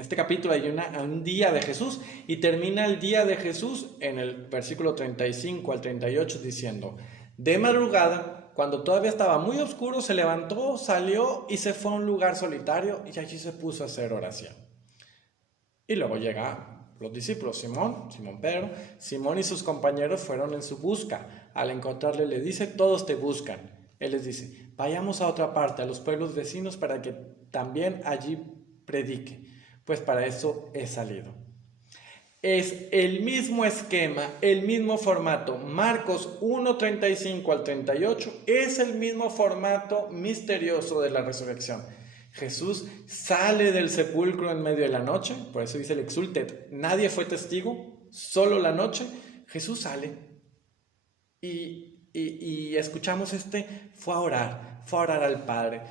este capítulo hay un día de Jesús y termina el día de Jesús en el versículo 35 al 38 diciendo: de madrugada, cuando todavía estaba muy oscuro, se levantó, salió y se fue a un lugar solitario y allí se puso a hacer oración. Y luego llegan los discípulos, Simón Pedro. Simón y sus compañeros fueron en su busca. Al encontrarle le dice: todos te buscan. Él les dice: vayamos a otra parte, a los pueblos vecinos, para que también allí predique, pues para eso he salido. Es el mismo esquema, el mismo formato. Marcos 1:35 al 38 es el mismo formato misterioso de la resurrección. Jesús sale del sepulcro en medio de la noche, por eso dice el exultet, nadie fue testigo, solo la noche. Jesús sale y escuchamos fue a orar al Padre.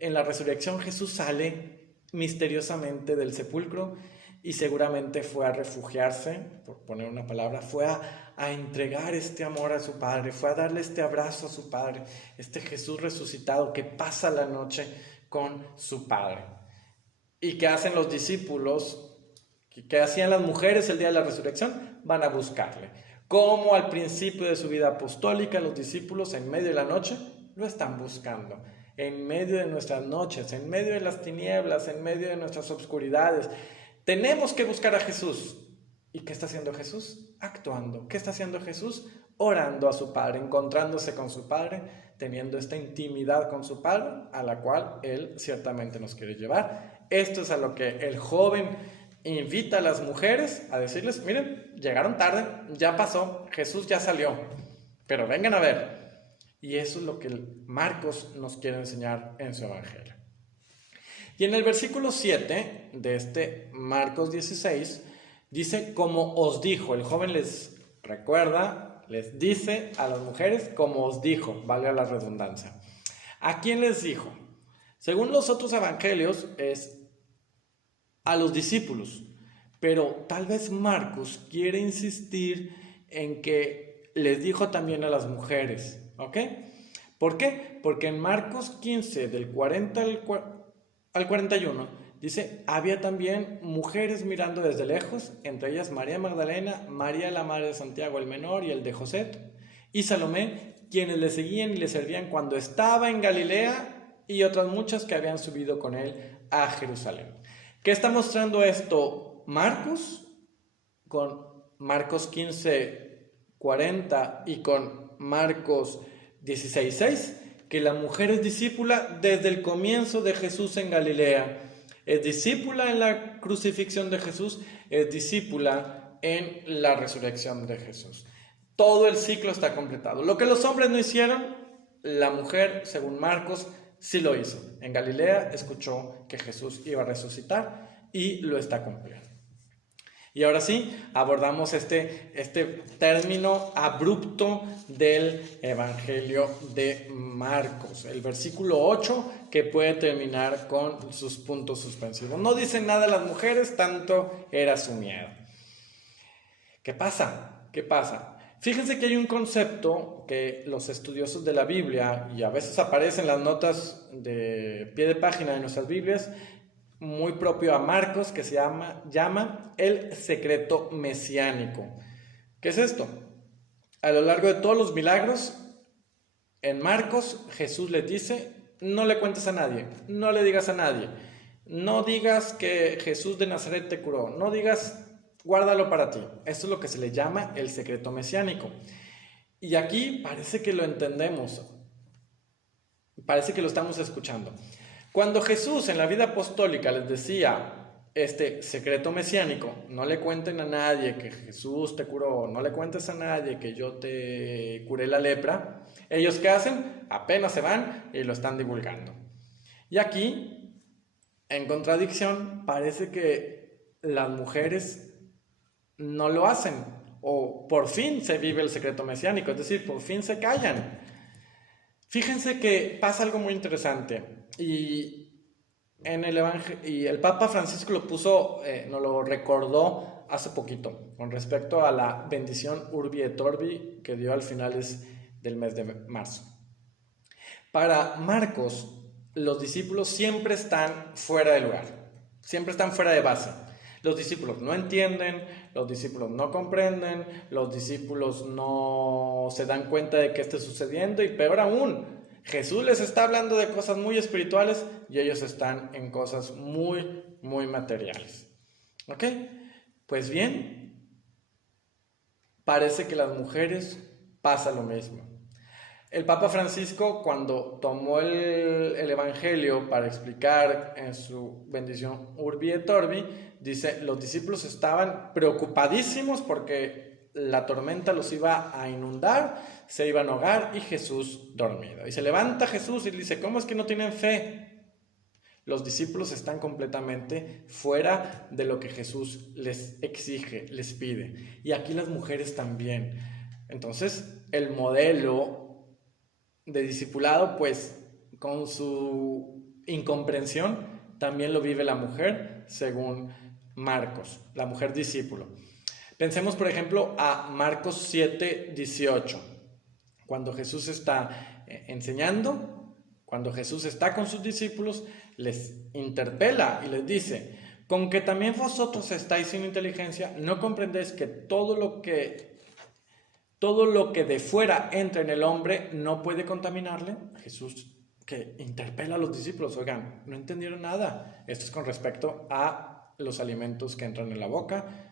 En la resurrección Jesús sale misteriosamente del sepulcro y seguramente fue a refugiarse, por poner una palabra, fue a entregar este amor a su Padre, fue a darle este abrazo a su Padre, Jesús resucitado que pasa la noche con su Padre. ¿Y qué hacen los discípulos? ¿Qué hacían las mujeres el día de la resurrección? Van a buscarle. Como al principio de su vida apostólica, los discípulos en medio de la noche lo están buscando. En medio de nuestras noches, en medio de las tinieblas, en medio de nuestras obscuridades, tenemos que buscar a Jesús. ¿Y qué está haciendo Jesús? Actuando. ¿Qué está haciendo Jesús? Orando a su Padre, encontrándose con su Padre, teniendo esta intimidad con su Padre, a la cual Él ciertamente nos quiere llevar. Esto es a lo que el joven invita a las mujeres a decirles: miren, llegaron tarde, ya pasó, Jesús ya salió, pero vengan a ver. Y eso es lo que Marcos nos quiere enseñar en su evangelio. Y en el versículo 7 de Marcos 16, dice: como os dijo. El joven les recuerda, les dice a las mujeres como os dijo, valga la redundancia. ¿A quién les dijo? Según los otros evangelios es a los discípulos, pero tal vez Marcos quiere insistir en que les dijo también a las mujeres, ¿ok? ¿Por qué? Porque en Marcos 15, del 40 al 41, dice: había también mujeres mirando desde lejos, entre ellas María Magdalena, María la madre de Santiago el menor y el de José, y Salomé, quienes le seguían y le servían cuando estaba en Galilea, y otras muchas que habían subido con él a Jerusalén. ¿Qué está mostrando esto Marcos? Con Marcos 15, 40 y con Marcos 16, 6, que la mujer es discípula desde el comienzo de Jesús en Galilea. Es discípula en la crucifixión de Jesús, es discípula en la resurrección de Jesús. Todo el ciclo está completado. Lo que los hombres no hicieron, la mujer, según Marcos, sí lo hizo. En Galilea escuchó que Jesús iba a resucitar y lo está cumpliendo. Y ahora sí, abordamos este término abrupto del Evangelio de Marcos, el versículo 8, que puede terminar con sus puntos suspensivos. No dicen nada las mujeres, tanto era su miedo. ¿Qué pasa? ¿Qué pasa? Fíjense que hay un concepto que los estudiosos de la Biblia, y a veces aparece en las notas de pie de página de nuestras Biblias, muy propio a Marcos, que se llama el secreto mesiánico. ¿Qué es esto? A lo largo de todos los milagros, en Marcos, Jesús les dice: no le cuentes a nadie, no le digas a nadie, no digas que Jesús de Nazaret te curó, no digas, guárdalo para ti. Esto es lo que se le llama el secreto mesiánico. Y aquí parece que lo entendemos, parece que lo estamos escuchando. Cuando Jesús en la vida apostólica les decía este secreto mesiánico: no le cuenten a nadie que Jesús te curó, no le cuentes a nadie que yo te curé la lepra, ellos ¿qué hacen? Apenas se van y lo están divulgando. Y aquí, en contradicción, parece que las mujeres no lo hacen, o por fin se vive el secreto mesiánico, es decir, por fin se callan. Fíjense que pasa algo muy interesante y y el Papa Francisco lo puso, nos lo recordó hace poquito, con respecto a la bendición Urbi et Orbi que dio al finales del mes de marzo. Para Marcos, los discípulos siempre están fuera de lugar, siempre están fuera de base. Los discípulos no entienden, los discípulos no comprenden, los discípulos no se dan cuenta de qué está sucediendo y peor aún, Jesús les está hablando de cosas muy espirituales y ellos están en cosas muy, muy materiales. ¿Ok? Pues bien, parece que las mujeres pasa lo mismo. El Papa Francisco, cuando tomó el Evangelio para explicar en su bendición Urbi et Orbi, dice, los discípulos estaban preocupadísimos porque la tormenta los iba a inundar, se iban a ahogar y Jesús dormido. Y se levanta Jesús y dice, ¿cómo es que no tienen fe? Los discípulos están completamente fuera de lo que Jesús les exige, les pide. Y aquí las mujeres también. Entonces, el modelo de discipulado, pues con su incomprensión, también lo vive la mujer, según Marcos, la mujer discípulo. Pensemos, por ejemplo, a Marcos 7:18, cuando Jesús está enseñando, cuando Jesús está con sus discípulos, les interpela y les dice, con que también vosotros estáis sin inteligencia, ¿no comprendéis que todo lo que de fuera entra en el hombre no puede contaminarle? Jesús que interpela a los discípulos, oigan, no entendieron nada. Esto es con respecto a los alimentos que entran en la boca,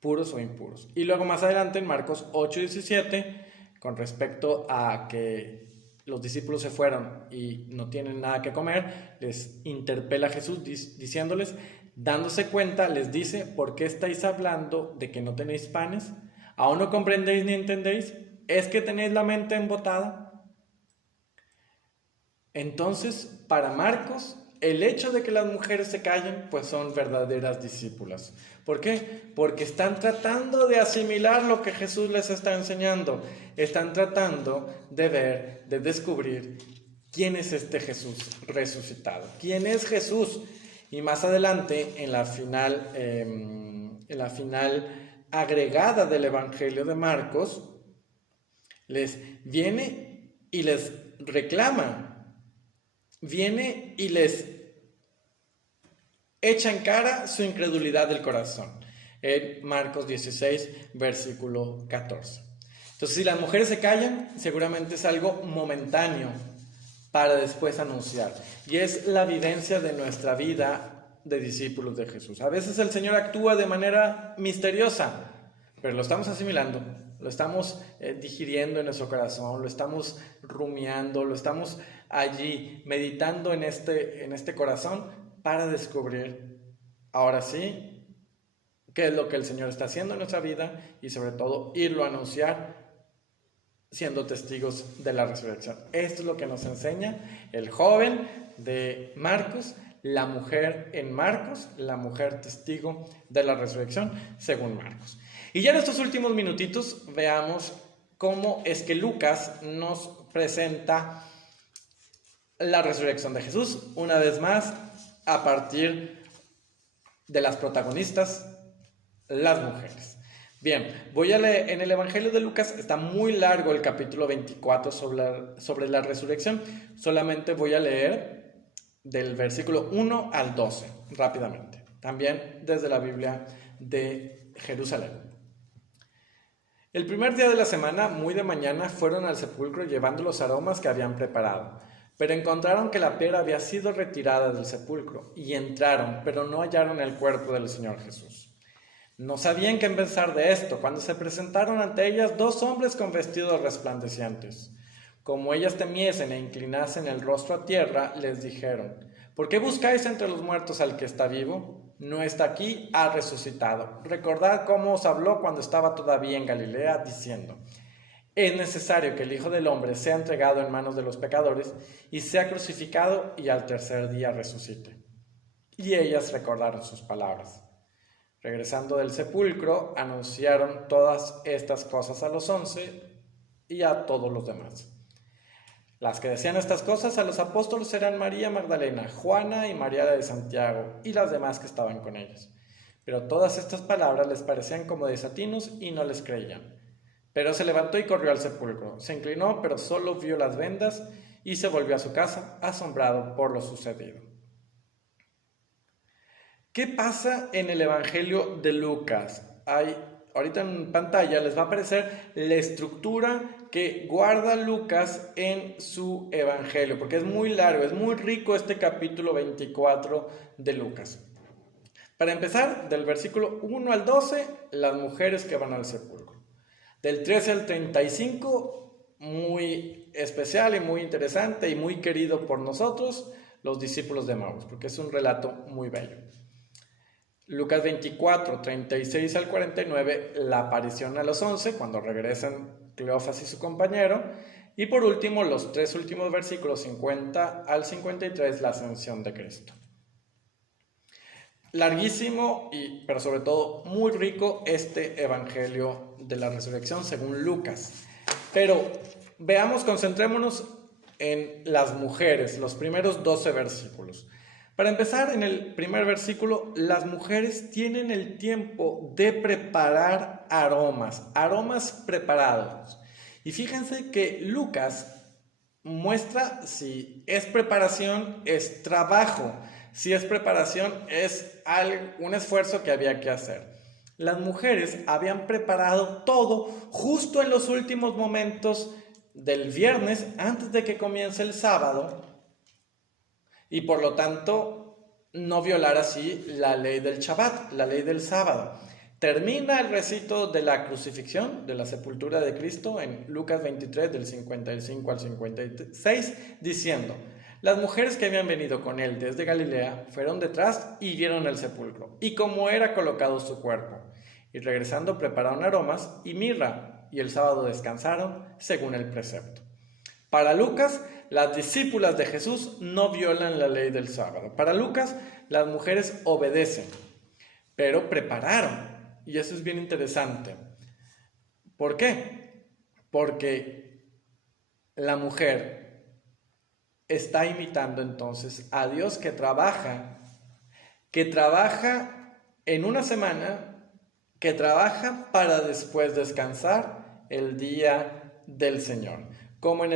puros o impuros. Y luego más adelante en Marcos 8:17, con respecto a que los discípulos se fueron y no tienen nada que comer, les interpela a Jesús diciéndoles, dándose cuenta, les dice, ¿por qué estáis hablando de que no tenéis panes? ¿Aún no comprendéis ni entendéis? ¿Es que tenéis la mente embotada? Entonces, para Marcos, el hecho de que las mujeres se callen, pues son verdaderas discípulas. ¿Por qué? Porque están tratando de asimilar lo que Jesús les está enseñando. Están tratando de ver, de descubrir quién es este Jesús resucitado. ¿Quién es Jesús? Y más adelante, en la final agregada del Evangelio de Marcos, les viene y les reclama. Viene y les echa en cara su incredulidad del corazón. En Marcos 16, versículo 14. Entonces, si las mujeres se callan, seguramente es algo momentáneo para después anunciar. Y es la vivencia de nuestra vida de discípulos de Jesús. A veces el Señor actúa de manera misteriosa, pero lo estamos asimilando, lo estamos digiriendo en nuestro corazón, lo estamos rumiando, lo estamos allí meditando en este corazón para descubrir, ahora sí, qué es lo que el Señor está haciendo en nuestra vida y sobre todo irlo a anunciar siendo testigos de la resurrección. Esto es lo que nos enseña el joven de Marcos, la mujer en Marcos, la mujer testigo de la resurrección según Marcos. Y ya en estos últimos minutitos veamos cómo es que Lucas nos presenta la resurrección de Jesús, una vez más, a partir de las protagonistas, las mujeres. Bien, voy a leer, en el Evangelio de Lucas está muy largo el capítulo 24 sobre la resurrección, solamente voy a leer del versículo 1 al 12, rápidamente, también desde la Biblia de Jerusalén. El primer día de la semana, muy de mañana, fueron al sepulcro llevando los aromas que habían preparado. Pero encontraron que la piedra había sido retirada del sepulcro, y entraron, pero no hallaron el cuerpo del Señor Jesús. No sabían qué pensar de esto, cuando se presentaron ante ellas 2 hombres con vestidos resplandecientes. Como ellas temiesen e inclinasen el rostro a tierra, les dijeron, ¿por qué buscáis entre los muertos al que está vivo? No está aquí, ha resucitado. Recordad cómo os habló cuando estaba todavía en Galilea, diciendo, es necesario que el Hijo del Hombre sea entregado en manos de los pecadores y sea crucificado y al tercer día resucite. Y ellas recordaron sus palabras. Regresando del sepulcro, anunciaron todas estas cosas a los 11 y a todos los demás. Las que decían estas cosas a los apóstoles eran María Magdalena, Juana y María de Santiago, y las demás que estaban con ellos. Pero todas estas palabras les parecían como desatinos y no les creían. Pero se levantó y corrió al sepulcro. Se inclinó, pero solo vio las vendas y se volvió a su casa, asombrado por lo sucedido. ¿Qué pasa en el Evangelio de Lucas? Ahorita en pantalla les va a aparecer la estructura que guarda Lucas en su Evangelio, porque es muy largo, es muy rico este capítulo 24 de Lucas. Para empezar, del versículo 1 al 12, las mujeres que van al sepulcro. Del 13 al 35, muy especial y muy interesante y muy querido por nosotros, los discípulos de Emaús, porque es un relato muy bello. Lucas 24, 36 al 49, la aparición a los 11, cuando regresan Cleofas y su compañero. Y por último, los 3 últimos versículos, 50 al 53, la ascensión de Cristo. Larguísimo, pero sobre todo muy rico este Evangelio de la Resurrección según Lucas. Pero veamos, concentrémonos en las mujeres, los primeros 12 versículos. Para empezar, en el primer versículo, las mujeres tienen el tiempo de preparar aromas preparados. Y fíjense que Lucas muestra si es preparación, es trabajo. Si es preparación, es un esfuerzo que había que hacer. Las mujeres habían preparado todo justo en los últimos momentos del viernes, antes de que comience el sábado, y por lo tanto no violar así la ley del Shabbat, la ley del sábado. Termina el recito de la crucifixión, de la sepultura de Cristo, en Lucas 23, del 55 al 56, diciendo: las mujeres que habían venido con él desde Galilea fueron detrás y vieron el sepulcro, y cómo era colocado su cuerpo. Y regresando prepararon aromas y mirra, y el sábado descansaron según el precepto. Para Lucas, las discípulas de Jesús no violan la ley del sábado. Para Lucas, las mujeres obedecen, pero prepararon. Y eso es bien interesante. ¿Por qué? Porque la mujer está imitando entonces a Dios que trabaja en una semana, que trabaja para después descansar el día del Señor. Como en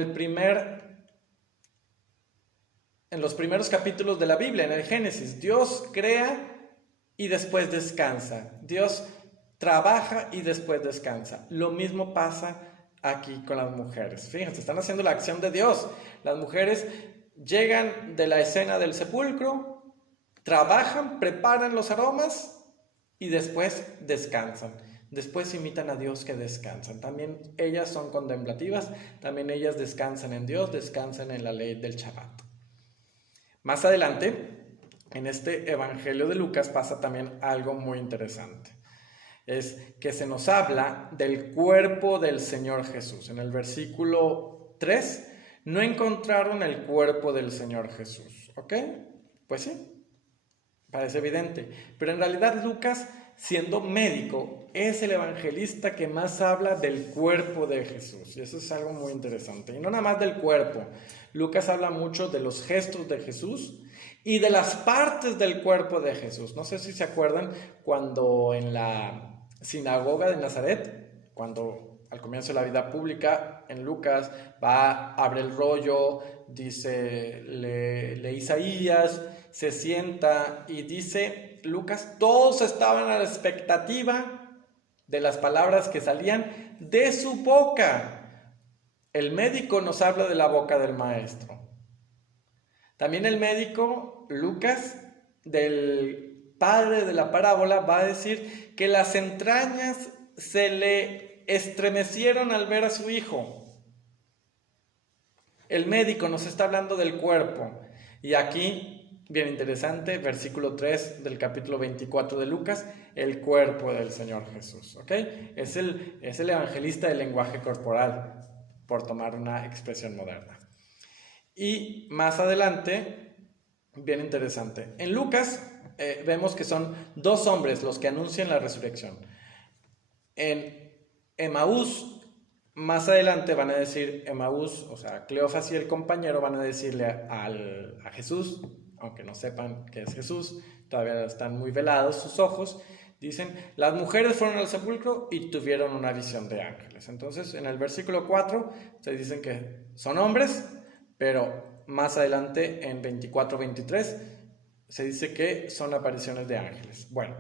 los primeros capítulos de la Biblia, en el Génesis, Dios crea y después descansa. Dios trabaja y después descansa. Lo mismo pasa aquí con las mujeres. Fíjense, están haciendo la acción de Dios. Las mujeres llegan de la escena del sepulcro, trabajan, preparan los aromas y después descansan. Después imitan a Dios que descansan. También ellas son contemplativas, también ellas descansan en Dios, descansan en la ley del Shabbat. Más adelante, en este Evangelio de Lucas pasa también algo muy interesante. Es que se nos habla del cuerpo del Señor Jesús. En el versículo 3, no encontraron el cuerpo del Señor Jesús. ¿Ok? Pues sí, parece evidente. Pero en realidad Lucas, siendo médico, es el evangelista que más habla del cuerpo de Jesús. Y eso es algo muy interesante. Y no nada más del cuerpo. Lucas habla mucho de los gestos de Jesús y de las partes del cuerpo de Jesús. No sé si se acuerdan cuando en la sinagoga de Nazaret, cuando al comienzo de la vida pública, en Lucas, abre el rollo, dice, lee Isaías, se sienta y dice Lucas, todos estaban a la expectativa de las palabras que salían de su boca. El médico nos habla de la boca del maestro. También el médico, Lucas, del padre de la parábola, va a decir que las entrañas se le estremecieron al ver a su hijo. El médico nos está hablando del cuerpo. Y aquí, bien interesante, versículo 3 del capítulo 24 de Lucas, el cuerpo del Señor Jesús. ¿Ok? Es el evangelista del lenguaje corporal, por tomar una expresión moderna. Y más adelante, bien interesante, en Lucas vemos que son dos hombres los que anuncian la resurrección. En Emaús, Más adelante van a decir Emaús, o sea, Cleofas y el compañero van a decirle a Jesús, aunque no sepan que es Jesús, todavía están muy velados sus ojos, dicen, las mujeres fueron al sepulcro y tuvieron una visión de ángeles. Entonces, en el versículo 4 se dicen que son hombres, pero más adelante en 24-23 se dice que son apariciones de ángeles. Bueno,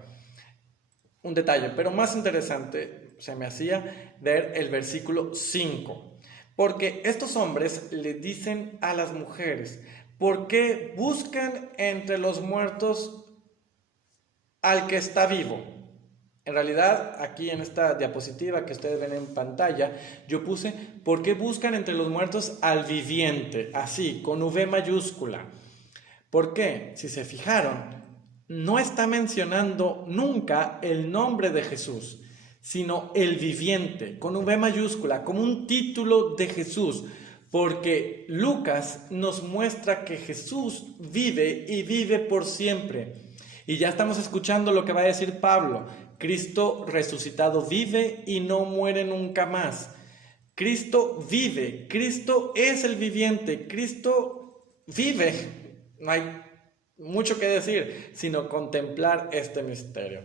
un detalle, pero más interesante se me hacía ver el versículo 5, porque estos hombres le dicen a las mujeres, ¿por qué buscan entre los muertos al que está vivo? En realidad, aquí en esta diapositiva que ustedes ven en pantalla, yo puse, ¿por qué buscan entre los muertos al viviente? Así, con V mayúscula. ¿Por qué? Si se fijaron, no está mencionando nunca el nombre de Jesús, sino el viviente, con V mayúscula, como un título de Jesús, porque Lucas nos muestra que Jesús vive y vive por siempre. Y ya estamos escuchando lo que va a decir Pablo, Cristo resucitado vive y no muere nunca más. Cristo vive, Cristo es el viviente, Cristo vive. No hay mucho que decir, sino contemplar este misterio.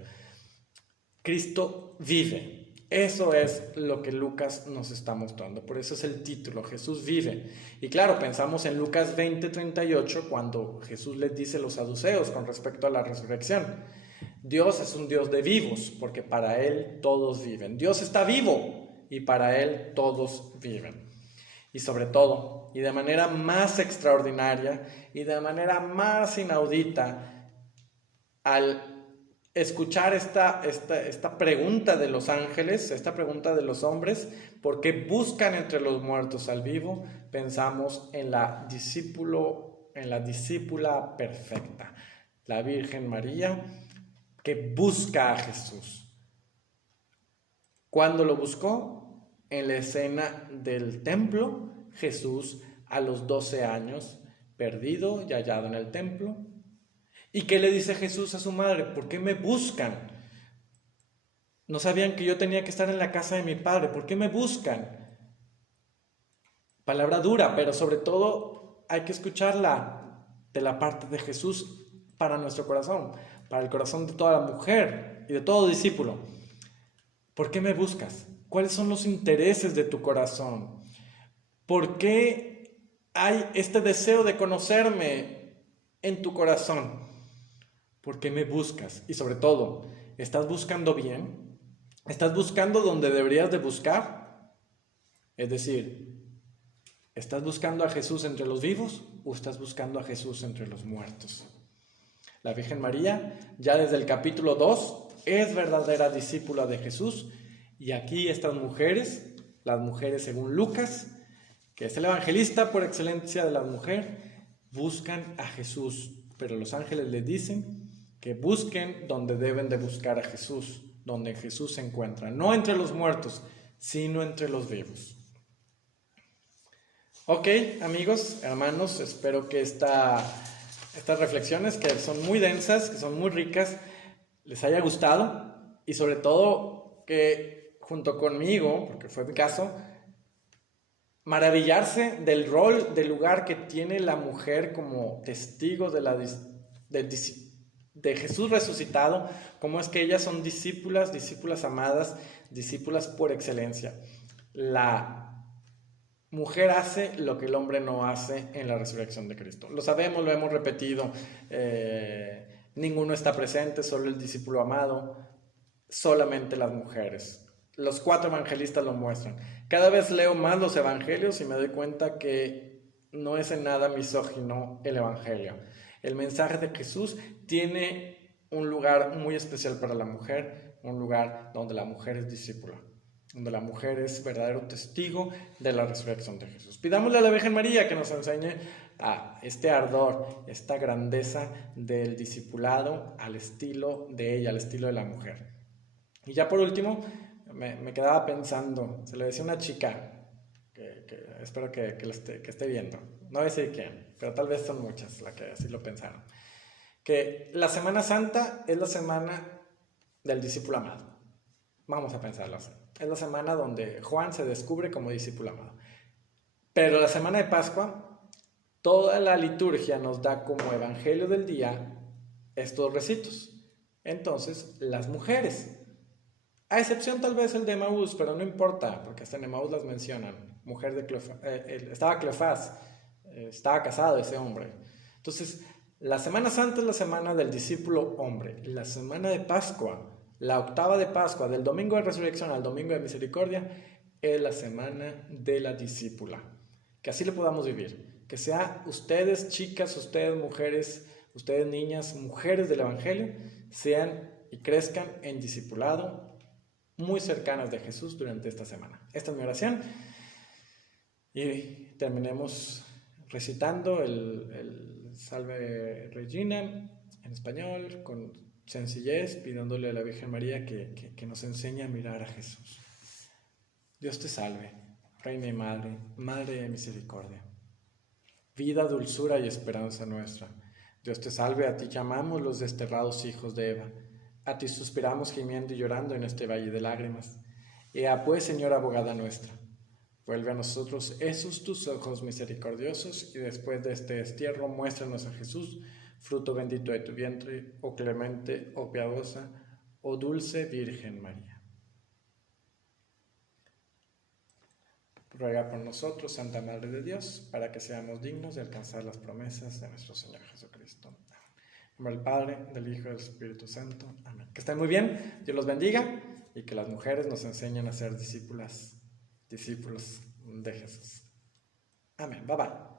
Cristo vive. Eso es lo que Lucas nos está mostrando. Por eso es el título, Jesús vive. Y claro, pensamos en Lucas 20:38, cuando Jesús les dice a los saduceos con respecto a la resurrección. Dios es un Dios de vivos, porque para Él todos viven. Dios está vivo y para Él todos viven. Y sobre todo, y de manera más extraordinaria, y de manera más inaudita, al escuchar esta pregunta de los ángeles, esta pregunta de los hombres, ¿por qué buscan entre los muertos al vivo? Pensamos en la discípula perfecta, la Virgen María, que busca a Jesús. ¿Cuándo lo buscó? En la escena del templo, Jesús a los 12 años, perdido y hallado en el templo. ¿Y qué le dice Jesús a su madre? ¿Por qué me buscan? No sabían que yo tenía que estar en la casa de mi padre. ¿Por qué me buscan? Palabra dura, pero sobre todo hay que escucharla de la parte de Jesús para nuestro corazón, para el corazón de toda la mujer y de todo discípulo. ¿Por qué me buscas? ¿Cuáles son los intereses de tu corazón? ¿Por qué hay este deseo de conocerme en tu corazón? ¿Por qué me buscas? Y sobre todo, ¿estás buscando bien? ¿Estás buscando donde deberías de buscar? Es decir, ¿estás buscando a Jesús entre los vivos o estás buscando a Jesús entre los muertos? La Virgen María, ya desde el capítulo 2, es verdadera discípula de Jesús. Y aquí estas mujeres, las mujeres según Lucas, que es el evangelista por excelencia de las mujeres, buscan a Jesús. Pero los ángeles les dicen que busquen donde deben de buscar a Jesús, donde Jesús se encuentra. No entre los muertos, sino entre los vivos. Ok, amigos, hermanos, espero que estas reflexiones, que son muy densas, que son muy ricas, les haya gustado. Y sobre todo que junto conmigo, porque fue mi caso, maravillarse del rol, del lugar que tiene la mujer como testigo de Jesús resucitado, cómo es que ellas son discípulas amadas, discípulas por excelencia. La mujer hace lo que el hombre no hace en la resurrección de Cristo. Lo sabemos, lo hemos repetido, ninguno está presente, solo el discípulo amado, solamente las mujeres. Los 4 evangelistas lo muestran. Cada vez leo más los evangelios y me doy cuenta que no es en nada misógino el evangelio. El mensaje de Jesús tiene un lugar muy especial para la mujer, un lugar donde la mujer es discípula, donde la mujer es verdadero testigo de la resurrección de Jesús. Pidámosle a la Virgen María que nos enseñe a este ardor, esta grandeza del discipulado al estilo de ella, al estilo de la mujer. Y ya por último, me quedaba pensando, se lo decía una chica, que espero que esté viendo, no voy a decir quién, pero tal vez son muchas las que así lo pensaron, que la Semana Santa es la semana del discípulo amado. Vamos a pensarlo así. Es la semana donde Juan se descubre como discípulo amado. Pero la semana de Pascua, toda la liturgia nos da como evangelio del día estos recitos. Entonces, las mujeres, a excepción tal vez el de Emaús, pero no importa, porque hasta en Emaús las mencionan. Mujer de estaba Cleofás, estaba casado ese hombre. Entonces, la Semana Santa es la semana del discípulo hombre. La semana de Pascua, la octava de Pascua, del domingo de resurrección al domingo de misericordia, es la semana de la discípula. Que así lo podamos vivir. Que sea ustedes chicas, ustedes mujeres, ustedes niñas, mujeres del Evangelio, sean y crezcan en discipulado muy cercanas de Jesús durante esta semana. Esta es mi oración. Y terminemos recitando el Salve Regina en español, con sencillez, pidiéndole a la Virgen María que nos enseñe a mirar a Jesús. Dios te salve, Reina y Madre, Madre de misericordia, vida, dulzura y esperanza nuestra. Dios te salve, a ti llamamos los desterrados hijos de Eva. A ti suspiramos gimiendo y llorando en este valle de lágrimas. Ea pues, Señora abogada nuestra, vuelve a nosotros esos tus ojos misericordiosos y después de este destierro muéstranos a Jesús, fruto bendito de tu vientre, oh clemente, oh piadosa, oh dulce Virgen María. Ruega por nosotros, Santa Madre de Dios, para que seamos dignos de alcanzar las promesas de nuestro Señor Jesucristo. En nombre del Padre, del Hijo y del Espíritu Santo. Amén. Que estén muy bien, Dios los bendiga y que las mujeres nos enseñen a ser discípulos de Jesús. Amén. Bye bye.